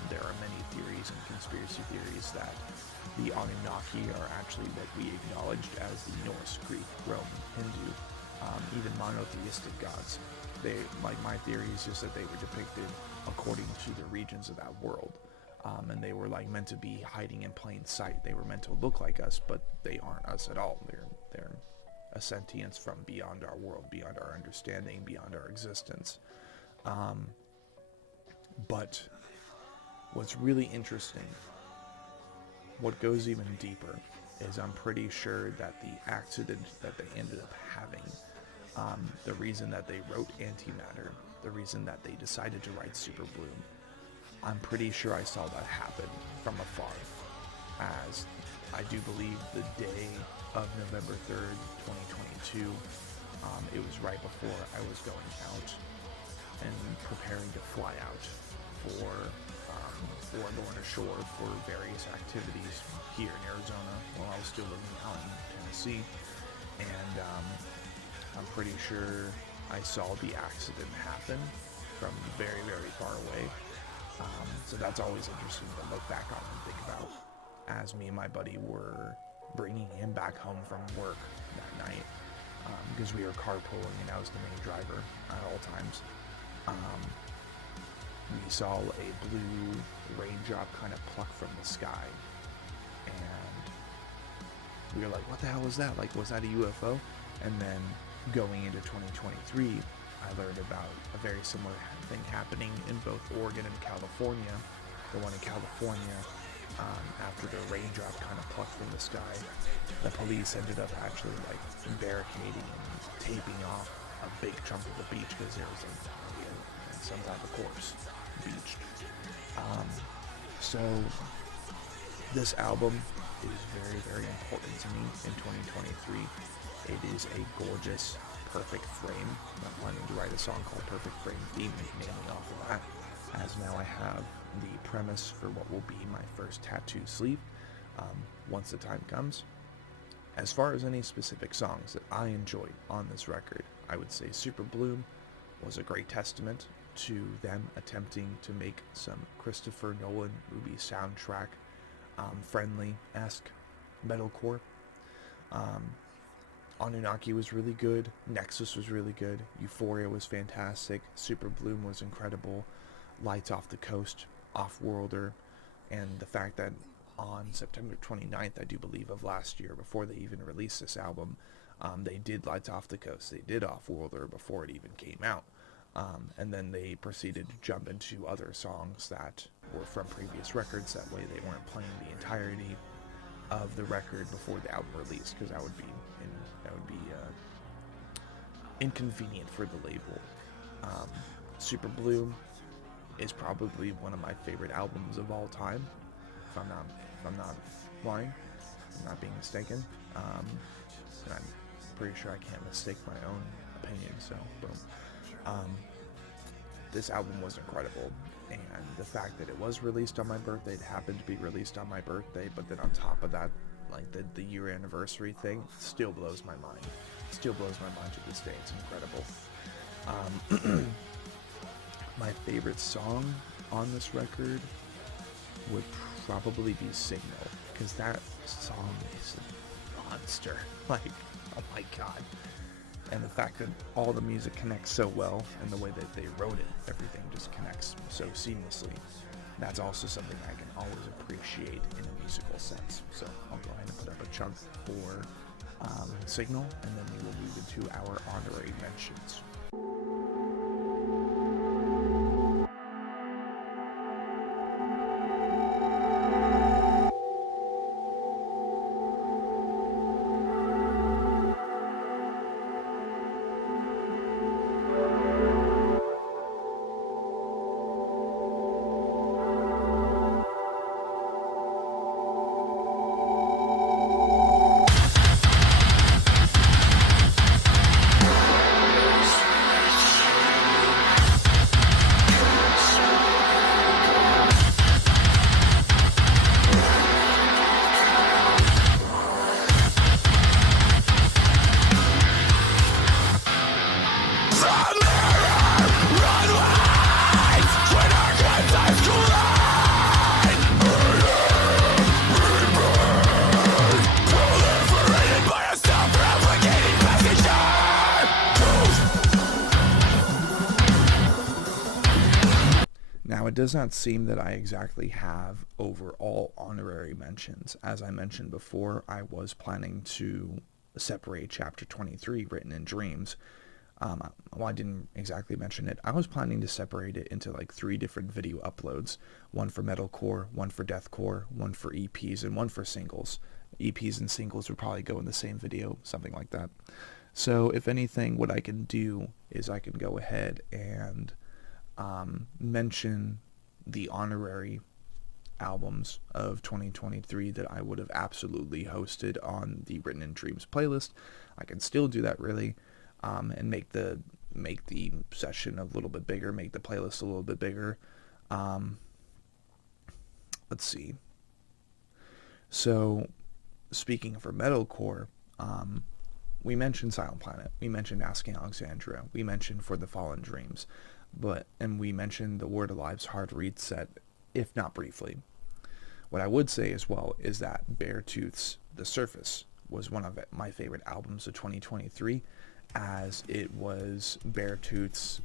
there are many theories and conspiracy theories that the Anunnaki are actually what we acknowledged as the Norse, Greek, Roman, Hindu, even monotheistic gods. My theory is just that they were depicted according to the regions of that world. And they were meant to be hiding in plain sight. They were meant to look like us, but they aren't us at all. They're a sentience from beyond our world, beyond our understanding, beyond our existence. But what's really interesting, what goes even deeper, is I'm pretty sure that the accident that they ended up having, the reason that they wrote Antimatter, the reason that they decided to write Super Bloom, I'm pretty sure I saw that happen from afar, as I do believe the day of November 3rd, 2022, it was right before I was going out and preparing to fly out for Lorna Shore for various activities here in Arizona while I was still living out in Tennessee, and I'm pretty sure I saw the accident happen from very, very far away. So that's always interesting to look back on and think about, as me and my buddy were bringing him back home from work that night, because we were carpooling and I was the main driver at all times. We saw a blue raindrop kind of pluck from the sky, and we were like, what the hell was that? Was that a UFO? And then going into 2023, I learned about a very similar thing happening in both Oregon and California. The one in California, after the raindrop kind of plucked from the sky, the police ended up actually barricading and taping off a big chunk of the beach because there was some type of corpse beached. So this album is very, very important to me in 2023. It is a gorgeous, perfect frame. I'm planning to write a song called Perfect Frame Theme, mainly off of that, as now I have the premise for what will be my first tattoo sleeve once the time comes. As far as any specific songs that I enjoyed on this record, I would say Super Bloom was a great testament to them attempting to make some Christopher Nolan movie soundtrack friendly-esque metalcore. Anunnaki was really good, Nexus was really good, Euphoria was fantastic, Super Bloom was incredible, Lights Off the Coast, Off-Worlder, and the fact that on September 29th, I do believe, of last year, before they even released this album, they did Lights Off the Coast, they did Off-Worlder before it even came out, and then they proceeded to jump into other songs that were from previous records. That way they weren't playing the entirety of the record before the album release, because that would be inconvenient for the label. Super Bloom is probably one of my favorite albums of all time, if I'm not lying, I'm not being mistaken. And I'm pretty sure I can't mistake my own opinion, so boom. This album was incredible, and the fact that it was released on my birthday, it happened to be released on my birthday, but then on top of that, like the year anniversary thing, still blows my mind. Still blows my mind to this day. It's incredible. My favorite song on this record would probably be Signal, because that song is a monster. Like, oh my god. And the fact that all the music connects so well, and the way that they wrote it, everything just connects so seamlessly. That's also something I can always appreciate in a musical sense. So I'll go ahead and put up a chunk for Signal, and then we will move into our honorary mentions. Now, it does not seem that I exactly have overall honorary mentions. As I mentioned before, I was planning to separate Chapter 23, Written in Dreams. Well, I didn't exactly mention it. I was planning to separate it into like 3 different video uploads. One for metalcore, one for deathcore, one for EPs, and one for singles. EPs and singles would probably go in the same video, something like that. So, if anything, what I can do is I can go ahead and mention the honorary albums of 2023 that I would have absolutely hosted on the Written in Dreams playlist. I can still do that, really, and make the session a little bit bigger, make the playlist a little bit bigger. Let's see. So, speaking for metalcore, we mentioned Silent Planet, we mentioned Asking Alexandria, we mentioned For the Fallen Dreams, and we mentioned the Word Alive's Hard Reset, if not briefly. What I would say as well is that Beartooth's The Surface was one of my favorite albums of 2023, as it was Beartooth's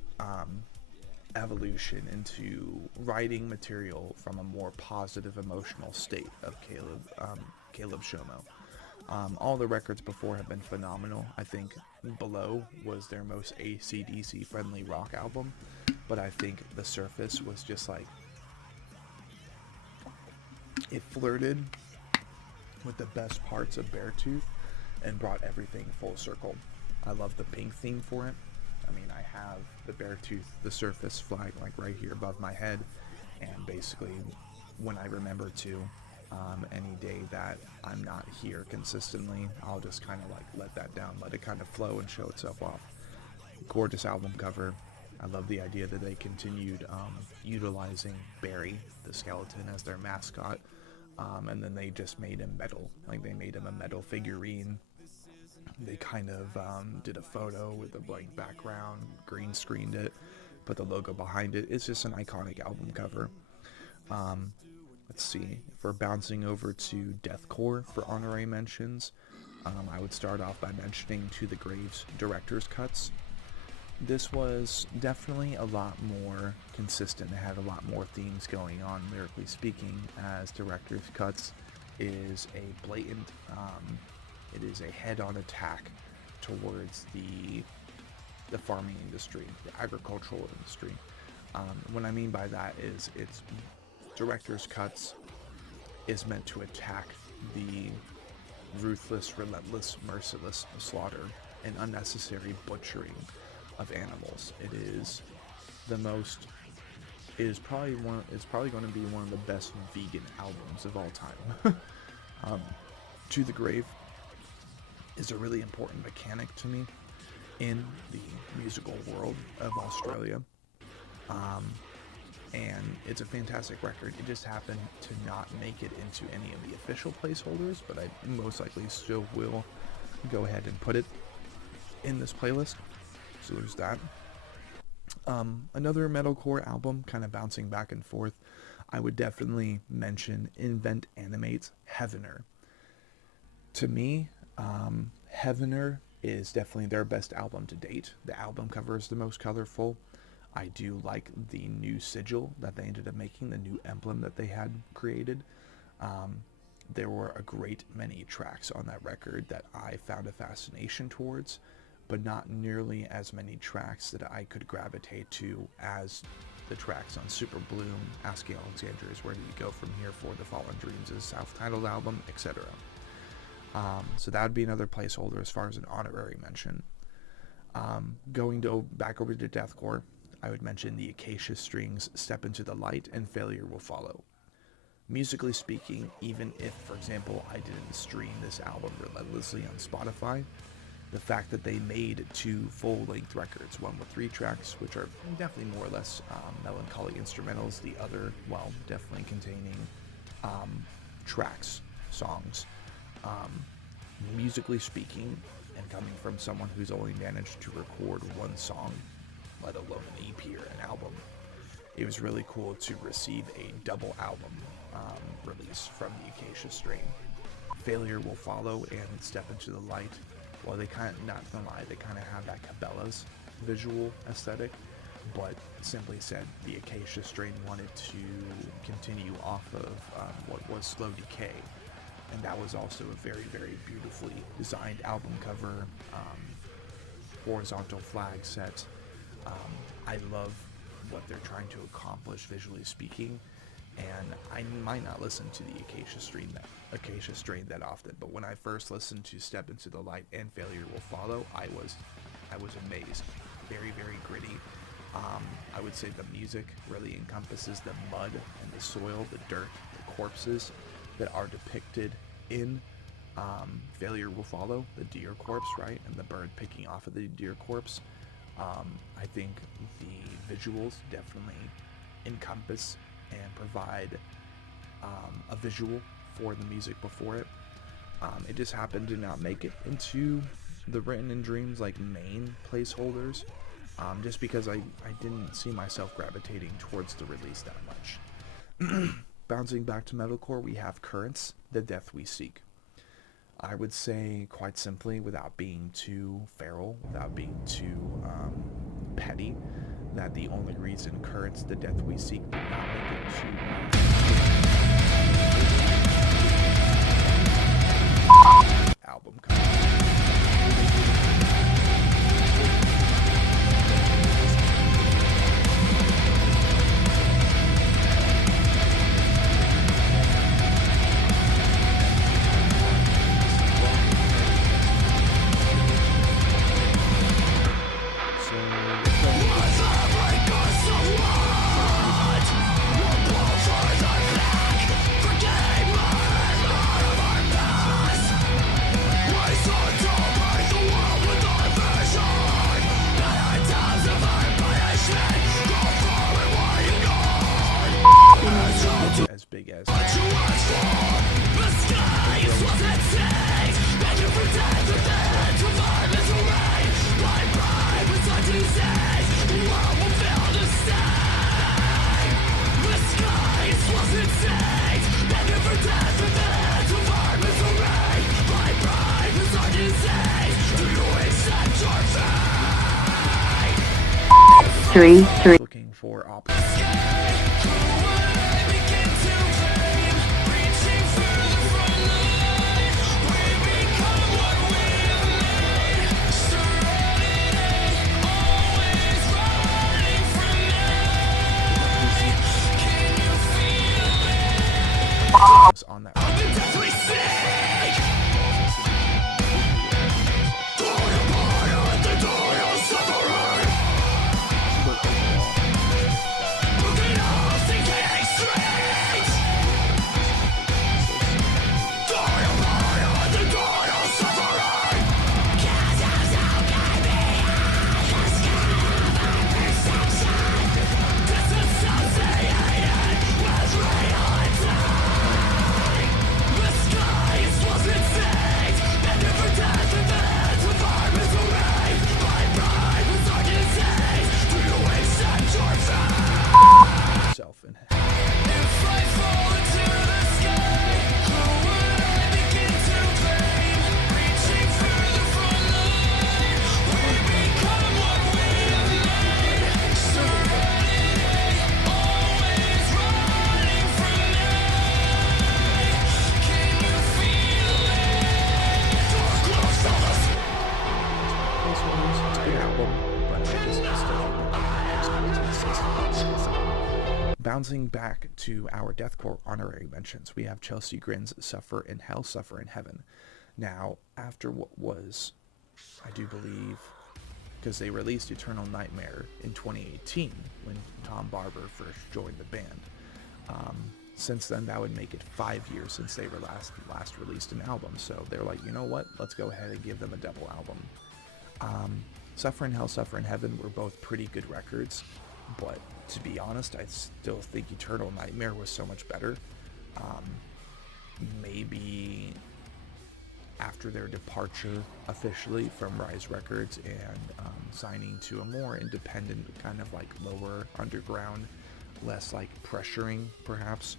evolution into writing material from a more positive emotional state of Caleb Shomo. All the records before have been phenomenal. I think Below was their most AC/DC friendly rock album, but I think The Surface was just like, it flirted with the best parts of Beartooth and brought everything full circle. I love the pink theme for it. I mean, I have the Beartooth, the Surface flag, like right here above my head, and basically, when I remember to, any day that I'm not here consistently, I'll just kind of like let that down, let it kind of flow and show itself off. Gorgeous album cover. I love the idea that they continued utilizing Barry, the skeleton, as their mascot, and then they just made him metal. Like, they made him a metal figurine. They kind of did a photo with a blank background, green screened it, put the logo behind it. It's just an iconic album cover. Let's see, if we're bouncing over to deathcore for honorary mentions, I would start off by mentioning To the Grave's director's cuts. This was definitely a lot more consistent. It had a lot more themes going on, lyrically speaking, as director's cuts is a blatant, it is a head-on attack towards the farming industry, the agricultural industry. What I mean by that is it's director's cuts is meant to attack the ruthless, relentless, merciless slaughter and unnecessary butchering of animals. It is probably going to be one of the best vegan albums of all time. To the Grave is a really important mechanic to me in the musical world of Australia. And it's a fantastic record. It just happened to not make it into any of the official placeholders, but I most likely still will go ahead and put it in this playlist. So there's that. Another metalcore album, kind of bouncing back and forth, I would definitely mention Invent Animate's Heavener. To me, Heavener is definitely their best album to date. The album cover is the most colorful. I do like the new sigil that they ended up making, the new emblem that they had created. There were a great many tracks on that record that I found a fascination towards, but not nearly as many tracks that I could gravitate to as the tracks on Super Bloom, Ask Alexandria's Where Do You Go From Here, For the Fallen Dreams' self-titled album, etc. So that would be another placeholder as far as an honorary mention. Going back over to deathcore, I would mention the Acacia Strings' Step Into the Light and Failure Will Follow. Musically speaking, even if, for example, I didn't stream this album relentlessly on Spotify, the fact that they made 2 full-length records, one with 3 tracks, which are definitely more or less melancholy instrumentals, the other, well, definitely containing tracks, songs. Musically speaking, and coming from someone who's only managed to record 1 song, let alone an EP or an album, it was really cool to receive a double album release from the Acacia String. Failure Will Follow and Step Into the Light, well, they kind of, not gonna lie, they kind of have that Cabela's visual aesthetic, but simply said, the Acacia String wanted to continue off of what was Slow Decay, and that was also a very, very beautifully designed album cover, horizontal flag set. I love what they're trying to accomplish visually speaking, and I might not listen to the Acacia Strain that often, but when I first listened to Step Into the Light and Failure Will Follow, I was amazed. Very, very gritty. I would say the music really encompasses the mud and the soil, the dirt, the corpses that are depicted in Failure Will Follow, the deer corpse, right, and the bird picking off of the deer corpse. I think the visuals definitely encompass and provide a visual for the music before it. It just happened to not make it into the Written in Dreams like main placeholders, just because I didn't see myself gravitating towards the release that much. Bouncing back to metalcore, we have Currents, The Death We Seek. I would say, quite simply, without being too feral, without being too petty, that the only reason Currents, The Death We Seek did not make it to album cover. So big as Three. looking for options. On that. Self and it's a good album, but I just bouncing back to our deathcore honorary mentions, we have Chelsea Grin's Suffer in Hell, Suffer in Heaven. Now, after what was, I do believe, because they released Eternal Nightmare in 2018 when Tom Barber first joined the band. Since then, that would make it 5 years since they were last released an album. So they're like, you know what? Let's go ahead and give them a double album. Suffer in Hell, Suffer in Heaven were both pretty good records, but to be honest, I still think Eternal Nightmare was so much better. Maybe after their departure officially from Rise Records and signing to a more independent, kind of like lower underground, less like pressuring perhaps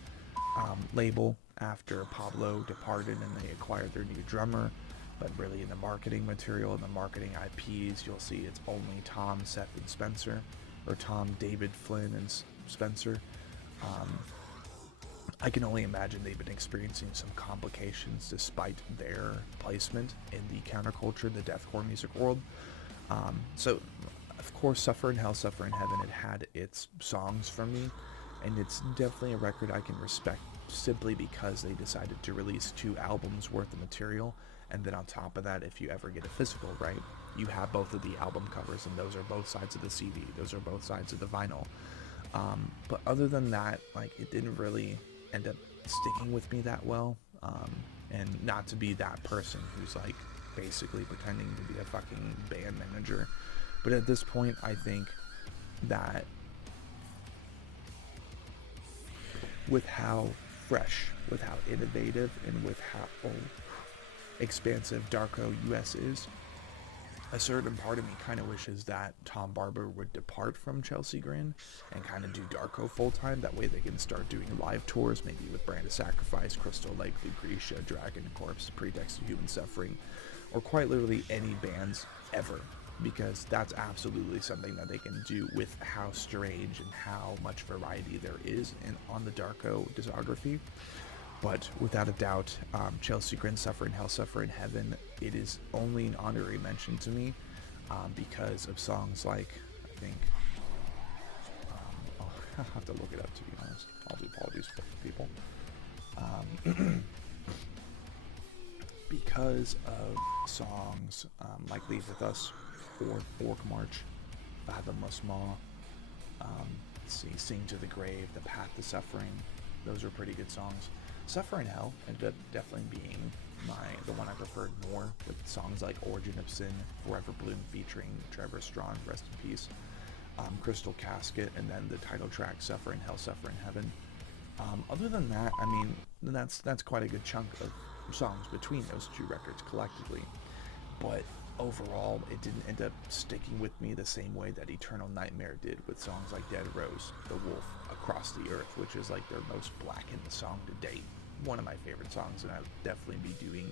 label after Pablo departed and they acquired their new drummer. But really in the marketing material and the marketing IPs, you'll see it's only Tom, Seth, and Spencer, or Tom, David, Flynn, and Spencer. I can only imagine they've been experiencing some complications despite their placement in the counterculture, the deathcore music world. So, of course, Suffer in Hell, Suffer in Heaven, it had its songs from me, and it's definitely a record I can respect simply because they decided to release 2 albums worth of material, and then on top of that, if you ever get a physical, right, you have both of the album covers, and those are both sides of the CD, those are both sides of the vinyl. But other than that, like, it didn't really end up sticking with me that well, and not to be that person who's like basically pretending to be a fucking band manager. But at this point, I think that with how fresh, with how innovative, and with how expansive Darko US is, a certain part of me kind of wishes that Tom Barber would depart from Chelsea Grin and kind of do Darko full-time. That way they can start doing live tours, maybe with Brand of Sacrifice, Crystal Lake, Lucrecia, Dragon Corpse, Pretext of Human Suffering, or quite literally any bands ever, because that's absolutely something that they can do with how strange and how much variety there is on the Darko discography. But without a doubt, Chelsea Grin, Suffer in Hell, Suffer in Heaven, it is only an honorary mention to me because of songs like, I think, I'll have to look it up to be honest. I'll do apologies for people. Because of songs like Leave With Us, or Orc March, Fathom Maw, Sing to the Grave, The Path to Suffering, those are pretty good songs. Suffer in Hell ended up definitely being the one I preferred more, with songs like Origin of Sin, Forever Bloom featuring Trevor Strong, rest in peace, Crystal Casket, and then the title track Suffer in Hell, Suffer in Heaven. Other than that, I mean, that's quite a good chunk of songs between those two records collectively. But overall, it didn't end up sticking with me the same way that Eternal Nightmare did with songs like Dead Rose, The Wolf, Across the Earth, which is like their most blackened song to date. One of my favorite songs, and I'll definitely be doing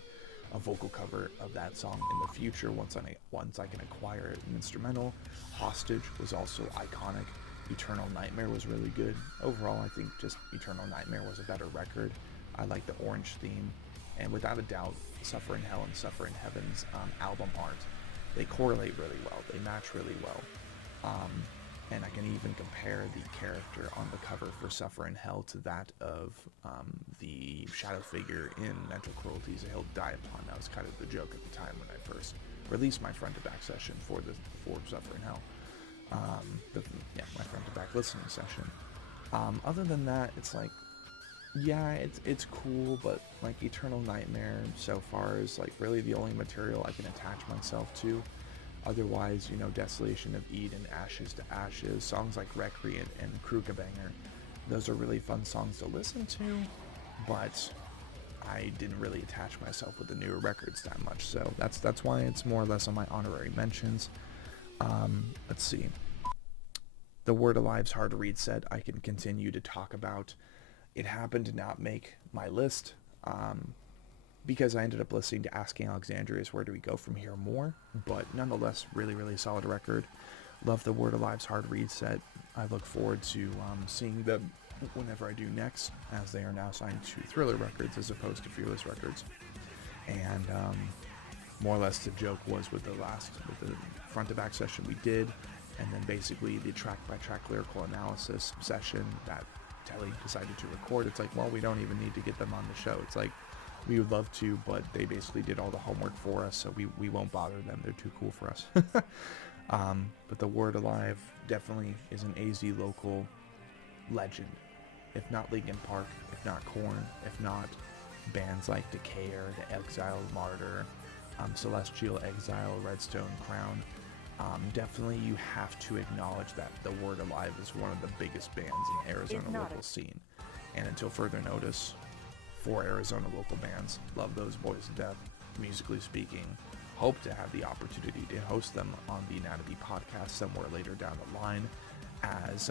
a vocal cover of that song in the future once I can acquire an instrumental. Hostage was also iconic. Eternal Nightmare was really good. Overall, I think just Eternal Nightmare was a better record. I like the orange theme, and without a doubt, Suffer in Hell and Suffer in Heaven's album art, they correlate really well. They match really well. And I can even compare the character on the cover for Suffer in Hell to that of the shadow figure in Mental Cruelties He'll Die Upon. That was kind of the joke at the time when I first released my front to back session for Suffer in Hell. My front to back listening session. Other than that, it's like, yeah, it's cool, but like Eternal Nightmare so far is like really the only material I can attach myself to. Otherwise, Desolation of Eden, Ashes to Ashes, songs like Recreant and Krukabanger, those are really fun songs to listen to, but I didn't really attach myself with the newer records that much, so that's why it's more or less on my honorary mentions. Let's see. The Word Alive's Hard Read set I can continue to talk about. It happened to not make my list, because I ended up listening to Asking Alexandria's Where Do We Go From Here more, but nonetheless, really, really solid record. Love the Word Alive's Hard Read set. I look forward to seeing them whenever I do next, as they are now signed to Thriller Records as opposed to Fearless Records. And more or less the joke was with the front to back session we did, and then basically the track by track lyrical analysis session that Telly decided to record. It's like, well, we don't even need to get them on the show. It's like, we would love to, but they basically did all the homework for us, so we won't bother them. They're too cool for us. But the Word Alive definitely is an AZ local legend. If not Linkin Park, if not Korn, if not bands like Decayer, The Exiled Martyr, Celestial Exile, Redstone Crown, definitely you have to acknowledge that the Word Alive is one of the biggest bands in Arizona local scene. And until further notice, 4 Arizona local bands, love those boys to death, musically speaking. Hope to have the opportunity to host them on the Anatomy Podcast somewhere later down the line, as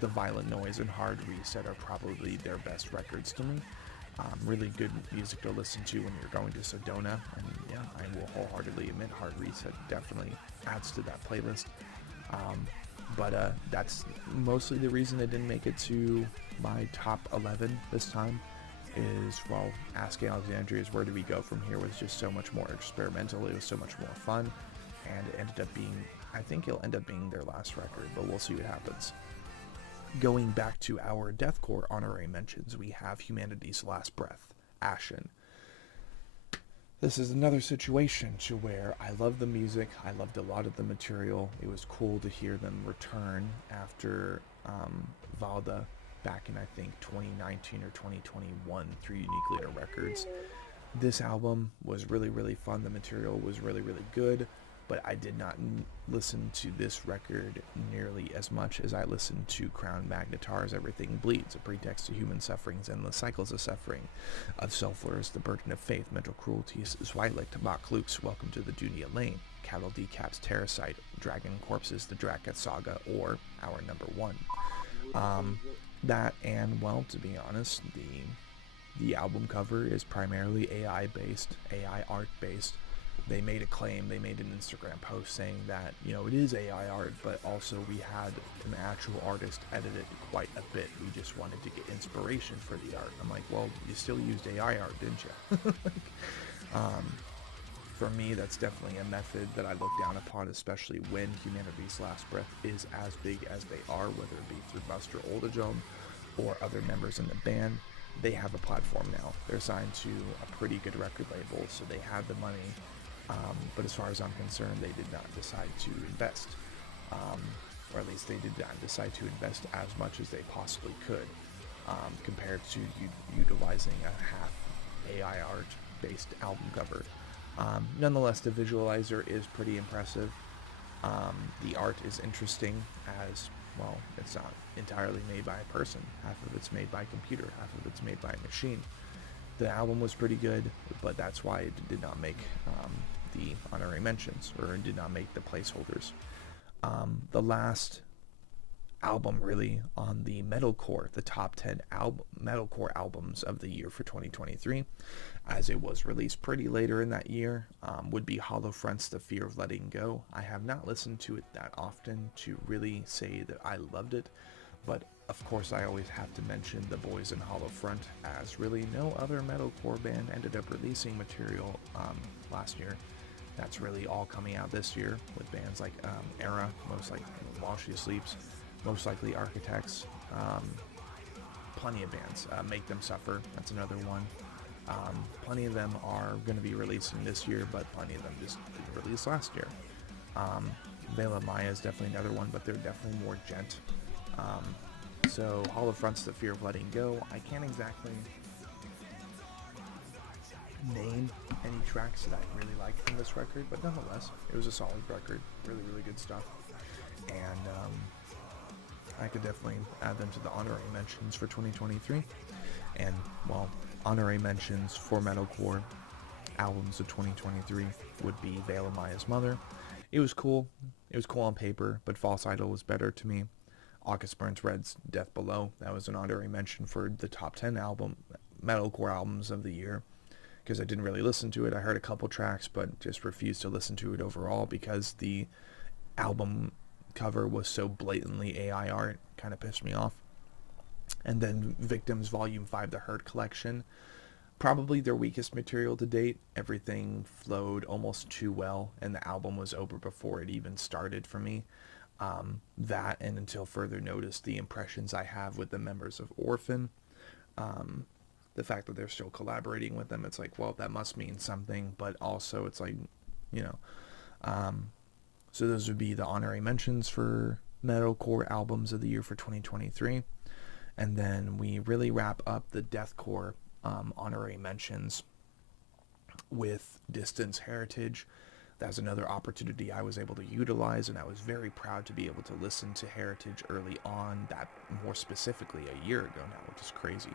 the Violent Noise and Hard Reset are probably their best records to me. Really good music to listen to when you're going to Sedona, and yeah, I will wholeheartedly admit Hard Reset definitely adds to that playlist. But that's mostly the reason it didn't make it to my top 11 this time. Is, well, Asking Alexandria's Where Do We Go From Here was just so much more experimental. It was so much more fun, and it ended up being, I think it'll end up being their last record, but we'll see what happens. Going back to our deathcore honorary mentions, we have Humanity's Last Breath, Ashen. This is another situation to where I love the music, I loved a lot of the material. It was cool to hear them return after Valda back in, I think, 2019 or 2021 through Unique Leader Records. This album was really, really fun. The material was really, really good, but I did not listen to this record nearly as much as I listened to Crown Magnetar's Everything Bleeds, A Pretext to Human Suffering's Endless Cycles of Suffering, of Selflers, The Burden of Faith, Mental Cruelties, Zweilig, Tabak Luke's Welcome to the Dunia Lane, Cattle Decap's Terracite, Dragon Corpses, The Draka Saga, or Our Number One. That, and, well, to be honest, the album cover is primarily AI based, AI art based. They made a claim, they made an Instagram post saying that, it is AI art, but also we had an actual artist edit it quite a bit. We just wanted to get inspiration for the art. I'm like, well, you still used AI art, didn't you? For me, that's definitely a method that I look down upon, especially when Humanity's Last Breath is as big as they are, whether it be through Buster Oldejom or other members in the band. They have a platform now. They're signed to a pretty good record label, so they have the money. But as far as I'm concerned, they did not decide to invest. Or at least they did not decide to invest as much as they possibly could, compared to utilizing a half AI art-based album cover. Nonetheless, the visualizer is pretty impressive. The art is interesting as, well, it's not entirely made by a person. Half of it's made by computer, half of it's made by a machine. The album was pretty good, but that's why it did not make the honorary mentions, or did not make the placeholders. The last album really on the metalcore, the top 10 metalcore albums of the year for 2023, as it was released pretty later in that year, would be Hollow Front's The Fear of Letting Go. I have not listened to it that often to really say that I loved it, but of course I always have to mention the boys in Hollow Front, as really no other metalcore band ended up releasing material last year. That's really all coming out this year with bands like Era, most likely While She Sleeps, most likely Architects, plenty of bands. Make Them Suffer, that's another one. Plenty of them are going to be releasing this year, but plenty of them just didn't release last year. Veil of Maya is definitely another one, but they're definitely more gent. So Hollow Front's The Fear of Letting Go. I can't exactly name any tracks that I really liked from this record, but nonetheless, it was a solid record. Really, really good stuff. And I could definitely add them to the honorary mentions for 2023. And, well, honorary mentions for metalcore albums of 2023 would be Veil of Maya's Mother. It was cool. It was cool on paper, but False Idol was better to me. August Burns Red's Death Below, that was an honorary mention for the top 10 metalcore albums of the year, because I didn't really listen to it. I heard a couple tracks, but just refused to listen to it overall because the album cover was so blatantly AI art. Kind of pissed me off. And then Victims Volume 5, The Hurt Collection, probably their weakest material to date. Everything flowed almost too well, and the album was over before it even started for me. That, and until further notice, the impressions I have with the members of Orphan, the fact that they're still collaborating with them, it's like, well, that must mean something, but also it's like, you know, so those would be the honorary mentions for metalcore albums of the year for 2023. And then we really wrap up the deathcore honorary mentions with Distance Heritage. That's another opportunity I was able to utilize, and I was very proud to be able to listen to Heritage early on, that more specifically a year ago now, which is crazy.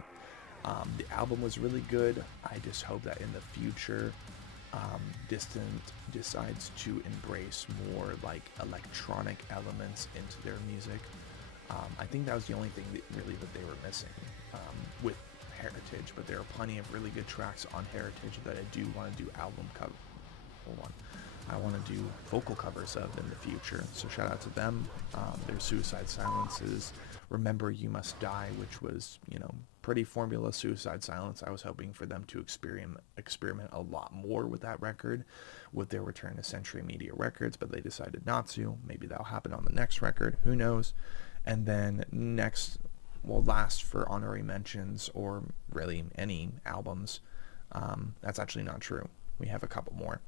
The album was really good. I just hope that in the future, Distant decides to embrace more like electronic elements into their music. I think that was the only thing that they were missing with Heritage, but there are plenty of really good tracks on Heritage that I do want to do I want to do vocal covers of in the future, so shout out to them. Their Suicide Silences, Remember You Must Die, which was, you know, pretty formula Suicide Silence. I was hoping for them to experiment a lot more with that record with their return to Century Media Records, but they decided not to. Maybe that'll happen on the next record, who knows. And then last for honorary mentions, or really any albums, that's actually not true. We have a couple more.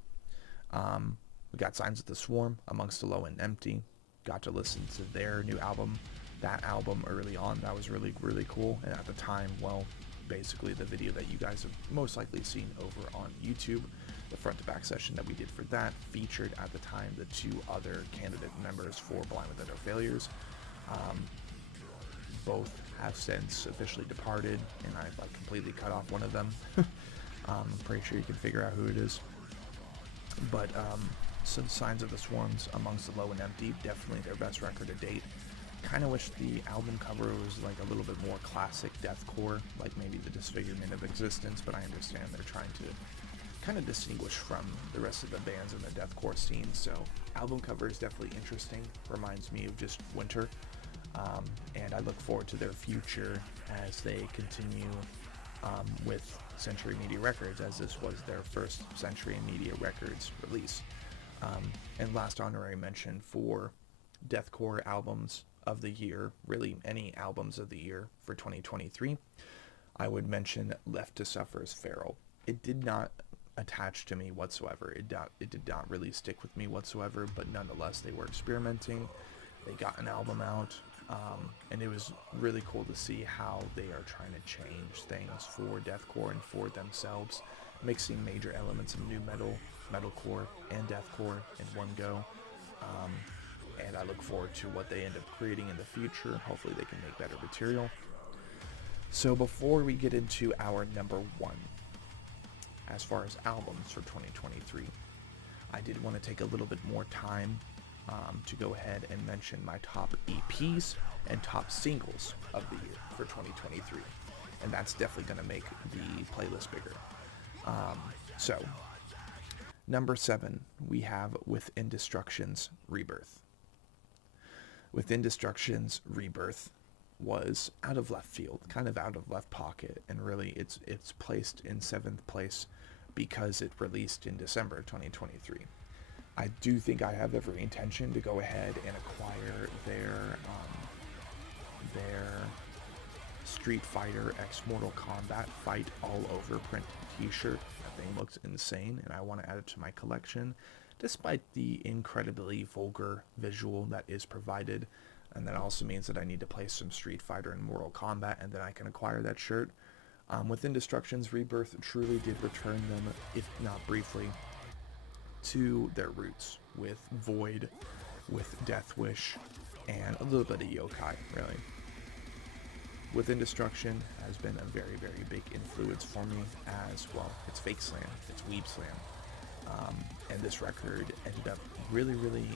We got Signs of the Swarm, Amongst the Low and Empty. Got to listen to their new album, that album early on. That was really, really cool. And at the time, well, basically the video that you guys have most likely seen over on YouTube, the front to back session that we did for that, featured at the time the two other candidate members for Blind Without No Failures. Both have since officially departed, and I've like completely cut off one of them. I'm pretty sure you can figure out who it is. But so Signs of the Swarms, Amongst the Low and Empty, definitely their best record to date. Kind of wish the album cover was like a little bit more classic deathcore, like maybe The Disfigurement of Existence, but I understand they're trying to kind of distinguish from the rest of the bands in the deathcore scene. So album cover is definitely interesting, reminds me of just winter, and I look forward to their future as they continue with Century Media Records, as this was their first Century Media Records release. And last honorary mention for deathcore albums of the year, really any albums of the year for 2023, I would mention Left to Suffer's Feral. It did not attach to me whatsoever. It did not really stick with me whatsoever, but nonetheless, they were experimenting. They got an album out, and it was really cool to see how they are trying to change things for deathcore and for themselves, mixing major elements of new metal, metalcore, and deathcore in one go. And I look forward to what they end up creating in the future. Hopefully they can make better material. So before we get into our number one, as far as albums for 2023, I did want to take a little bit more time to go ahead and mention my top EPs and top singles of the year for 2023. And that's definitely going to make the playlist bigger. So, number 7, we have Within Destruction's Rebirth. Within Destruction's Rebirth was out of left field, kind of out of left pocket, and really it's placed in 7th place because it released in December 2023. I do think I have every intention to go ahead and acquire their Street Fighter X Mortal Kombat Fight All Over print t-shirt. That thing looks insane, and I want to add it to my collection, despite the incredibly vulgar visual that is provided. And that also means that I need to play some Street Fighter and Mortal Kombat, and then I can acquire that shirt. Within Destruction's Rebirth truly did return them, if not briefly, to their roots with Void, with Death Wish, and a little bit of Yokai, really. Within Destruction has been a very, very big influence for me as well. It's fake slam, it's weeb slam. And this record ended up really, really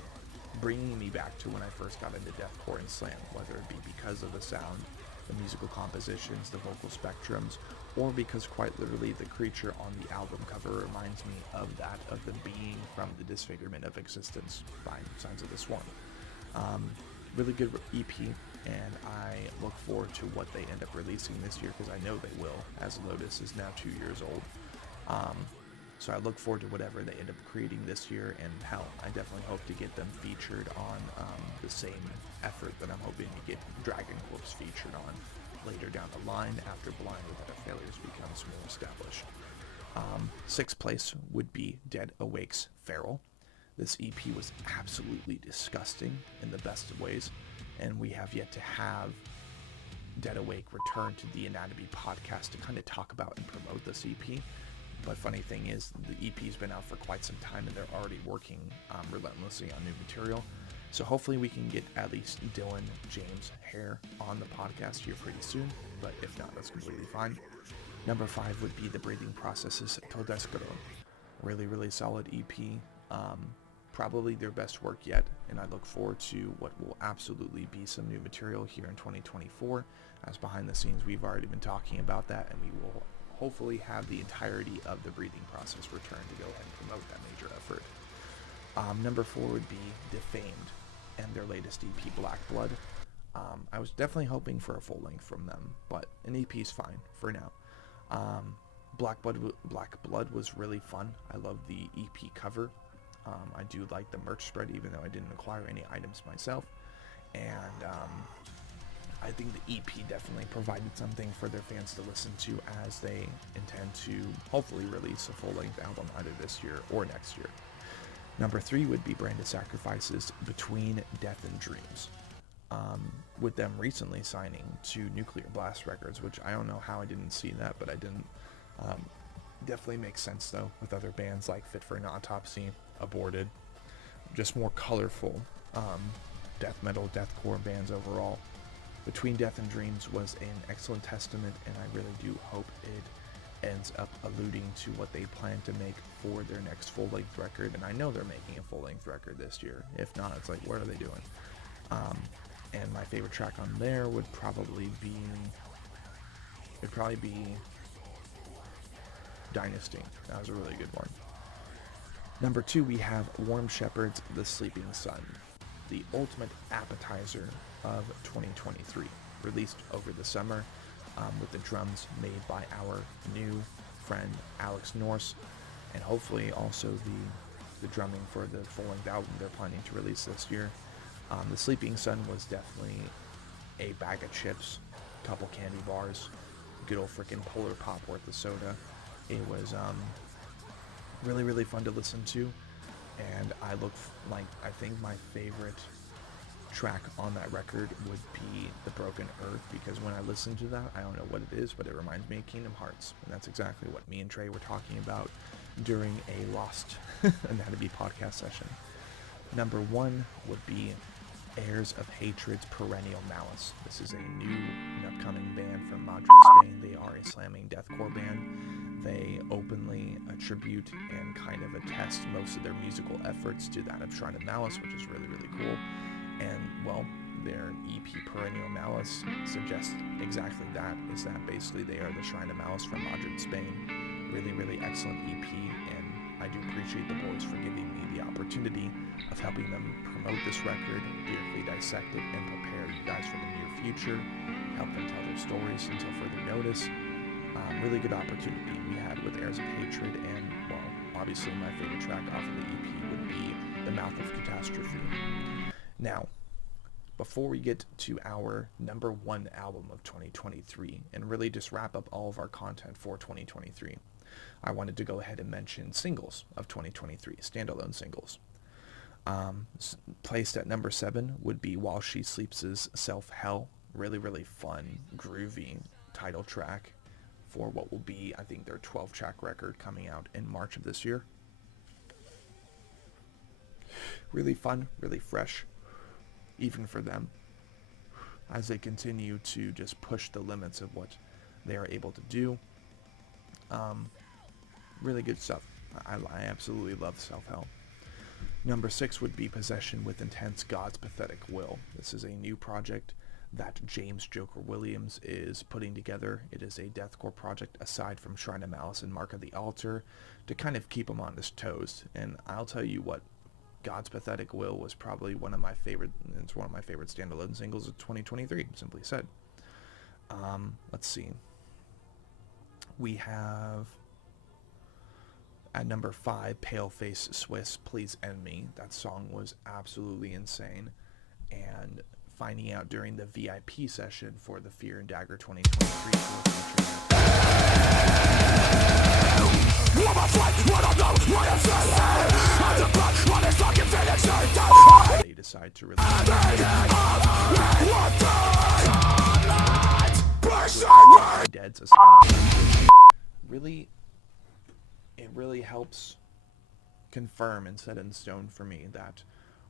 bringing me back to when I first got into deathcore and slam, whether it be because of the sound, the musical compositions, the vocal spectrums, or because quite literally the creature on the album cover reminds me of that of the being from the Disfigurement of Existence by Signs of the Swarm. Really good EP, and I look forward to what they end up releasing this year, because I know they will, as Lotus is now 2 years old. So I look forward to whatever they end up creating this year, and hell, I definitely hope to get them featured on the same effort that I'm hoping to get Dragon Corpse featured on later down the line after Blind Without Failures becomes more established. 6th place would be Dead Awake's Feral. This EP was absolutely disgusting in the best of ways, and we have yet to have Dead Awake return to the Anatomy podcast to kind of talk about and promote this EP. But funny thing is, the EP's been out for quite some time, and they're already working relentlessly on new material. So hopefully we can get at least Dylan, James, Hare on the podcast here pretty soon, but if not, that's completely fine. Number 5 would be The Breathing Process's Todescaro. Really, really solid EP. Probably their best work yet, and I look forward to what will absolutely be some new material here in 2024. As behind the scenes, we've already been talking about that, and we will hopefully have the entirety of The Breathing Process return to go ahead and promote that major effort. Number 4 would be Defamed and their latest EP, Black Blood. I was definitely hoping for a full length from them, but an EP is fine for now. Black Blood was really fun. I love the EP cover. I do like the merch spread, even though I didn't acquire any items myself. And I think the EP definitely provided something for their fans to listen to, as they intend to hopefully release a full-length album either this year or next year. Number 3 would be Branded Sacrifice's Between Death and Dreams. With them recently signing to Nuclear Blast Records, which I don't know how I didn't see that, but I didn't. Definitely makes sense, though, with other bands like Fit for an Autopsy, Aborted, just more colorful death metal, deathcore bands overall. Between Death and Dreams was an excellent testament, and I really do hope it ends up alluding to what they plan to make for their next full-length record, and I know they're making a full-length record this year. If not, it's like, what are they doing? And my favorite track on there would probably be Dynasty. That was a really good one. Number 2, we have Warm Shepherd's The Sleeping Sun, the ultimate appetizer of 2023, released over the summer, with the drums made by our new friend Alex Norse, and hopefully also the drumming for the full-length album they're planning to release this year. The Sleeping Sun was definitely a bag of chips, couple candy bars, good old frickin' Polar Pop worth of soda. It was really, really fun to listen to, and I think my favorite track on that record would be The Broken Earth, because when I listen to that, I don't know what it is, but it reminds me of Kingdom Hearts, and that's exactly what me and Trey were talking about during a Lost Anatomy podcast session. Number 1 would be Heirs of Hatred's Perennial Malice. This is a new and upcoming band from Madrid, Spain. They are a slamming deathcore band. They openly attribute and kind of attest most of their musical efforts to that of Shrine of Malice, which is really, really cool. And, well, their EP Perennial Malice suggests exactly that, is that basically they are the Shrine of Malice from Madrid, Spain. Really, really excellent EP, and I do appreciate the boys for giving me the opportunity of helping them promote this record, lyrically dissect it, and prepare you guys for the near future, help them tell their stories until further notice. Really good opportunity we had with Heirs of Hatred, and, well, obviously my favorite track off of the EP would be The Mouth of Catastrophe. Now, before we get to our number 1 album of 2023, and really just wrap up all of our content for 2023, I wanted to go ahead and mention singles of 2023, standalone singles. Placed at number 7 would be While She Sleeps' Self Hell. Really, really fun, groovy title track for what will be, I think, their 12-track record coming out in March of this year. Really fun, really fresh, even for them, as they continue to just push the limits of what they are able to do. Really good stuff. I absolutely love Self Hell. Number 6 would be Possession with Intense, God's Pathetic Will. This is a new project that James Joker Williams is putting together. It is a deathcore project aside from Shrine of Malice and Mark of the Altar to kind of keep him on his toes. And I'll tell you what, God's Pathetic Will was probably one of my favorite standalone singles of 2023, simply said. Let's see. We have at number 5, Paleface Swiss, Please End Me. That song was absolutely insane. And finding out during the VIP session for the Fear and Dagger 2023 they decide to release Dead's Assignment. It really helps confirm and set in stone for me that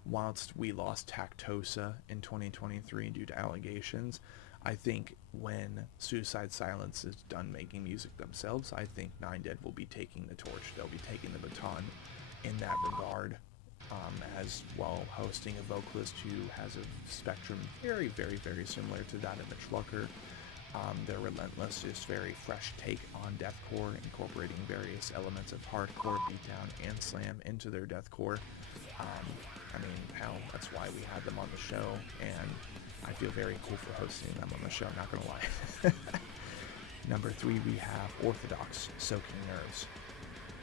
whilst we lost Tactosa in 2023 due to allegations, I think when Suicide Silence is done making music themselves, I think Nine Dead will be taking the torch. They'll be taking the baton in that regard, as well hosting a vocalist who has a spectrum very, very, very similar to that of Mitch Lucker. They're relentless, just very fresh take on deathcore, incorporating various elements of hardcore, beatdown, and slam into their deathcore. I mean, hell, that's why we had them on the show, and I feel very cool for hosting them on the show, not gonna lie. Number 3, we have Orthodox, Soaking Nerves.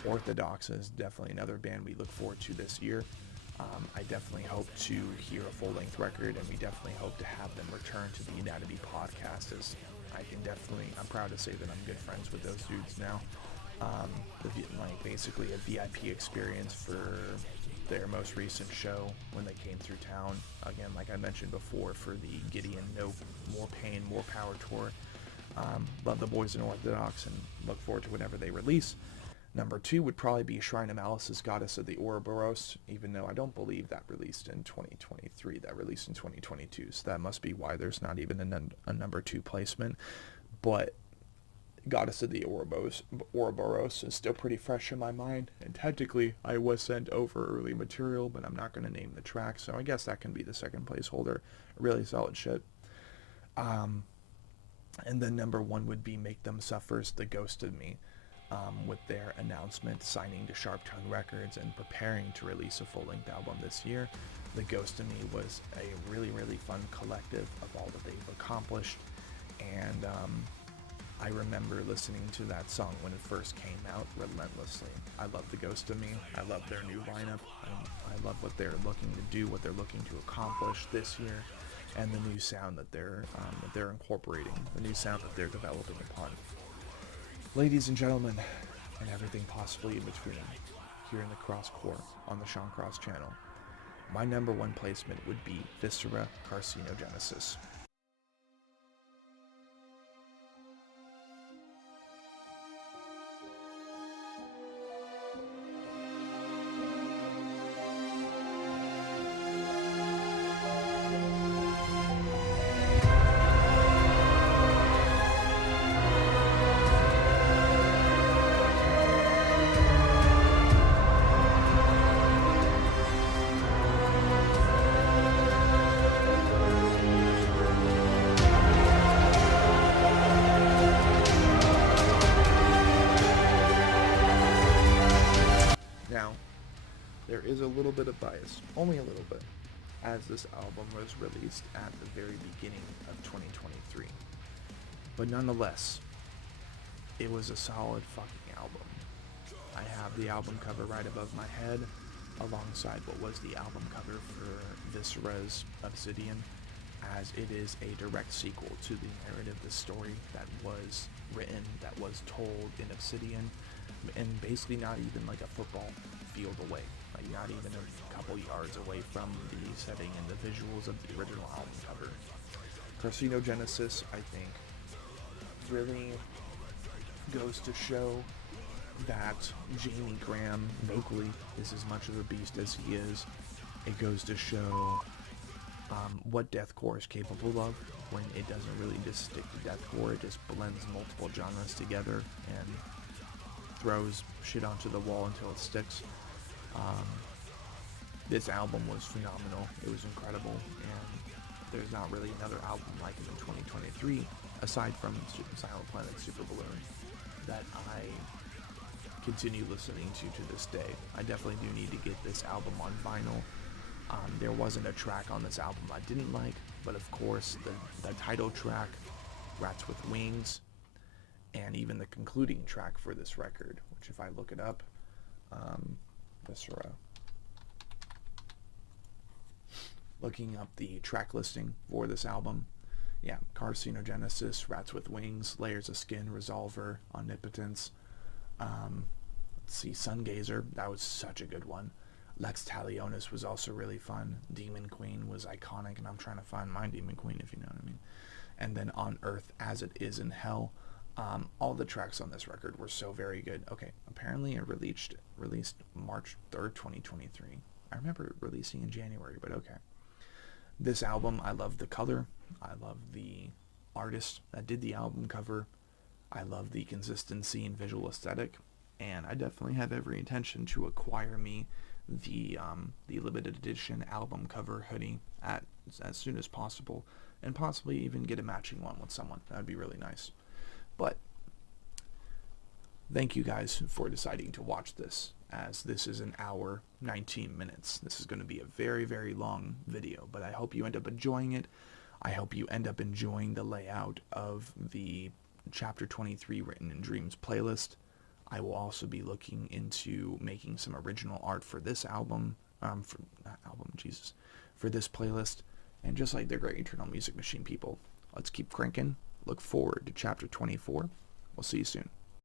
Orthodox is definitely another band we look forward to this year. I definitely hope to hear a full-length record, and we definitely hope to have them return to the Anatomy podcast, as I'm proud to say that I'm good friends with those dudes now. Basically a VIP experience for their most recent show when they came through town. Again, like I mentioned before, for the Gideon No More Pain, More Power tour. Love the boys in Orthodox and look forward to whenever they release. Number 2 would probably be Shrine of Malice's Goddess of the Ouroboros, even though I don't believe that released in 2023. That released in 2022, so that must be why there's not even a number 2 placement. But Goddess of the Ouroboros is still pretty fresh in my mind, and technically I was sent over early material, but I'm not going to name the track, so I guess that can be the second placeholder. Really solid shit. And then number 1 would be Make Them Suffer's The Ghost of Me. With their announcement signing to Sharp Tongue Records and preparing to release a full-length album this year. The Ghost of Me was a really, really fun collective of all that they've accomplished, and I remember listening to that song when it first came out relentlessly. I love The Ghost of Me. I love their new lineup. I love what they're looking to do, what they're looking to accomplish this year, and the new sound that they're incorporating, the new sound that they're developing upon. Ladies and gentlemen, and everything possibly in between, here in the Crosscore on the Sean Cross channel, my number 1 placement would be Viscera Carcinogenesis. is a little bit of bias, only a little bit, as this album was released at the very beginning of 2023. But nonetheless, it was a solid fucking album. I have the album cover right above my head, alongside what was the album cover for Viscera's Obsidian, as it is a direct sequel to the narrative, the story that was written, that was told in Obsidian, and basically not even like a football field away, like not even a couple yards away from the setting and the visuals of the original album cover. Carcinogenesis, I think, really goes to show that Jamie Graham vocally is as much of a beast as he is. It goes to show what deathcore is capable of when it doesn't really just stick to deathcore, it just blends multiple genres together and throws shit onto the wall until it sticks. This album was phenomenal. It was incredible, and there's not really another album like it in 2023, aside from Silent Planet Super Balloon, that I continue listening to this day. I definitely do need to get this album on vinyl. There wasn't a track on this album I didn't like, but of course the title track, Rats with Wings, and even the concluding track for this record, which if I look it up, Viscera. Looking up the track listing for this album, yeah, Carcinogenesis, Rats with Wings, Layers of Skin, Resolver, Omnipotence, let's see, Sungazer, that was such a good one. Lex Talionis was also really fun. Demon Queen was iconic, and I'm trying to find my Demon Queen, if you know what I mean. And then On Earth, As It Is in Hell. All the tracks on this record were so very good. Okay, apparently it released March 3rd, 2023. I remember it releasing in January, but okay. This album, I love the color. I love the artist that did the album cover. I love the consistency and visual aesthetic. And I definitely have every intention to acquire me the limited edition album cover hoodie as soon as possible, and possibly even get a matching one with someone. That would be really nice. But thank you guys for deciding to watch this, as this is an hour 19 minutes. This is going to be a very, very long video, but I hope you end up enjoying it. I hope you end up enjoying the layout of the Chapter 23 Written in Dreams playlist. I will also be looking into making some original art for this album, for this playlist. And just like the Great Eternal Music Machine people, let's keep cranking. Look forward to Chapter 24. We'll see you soon.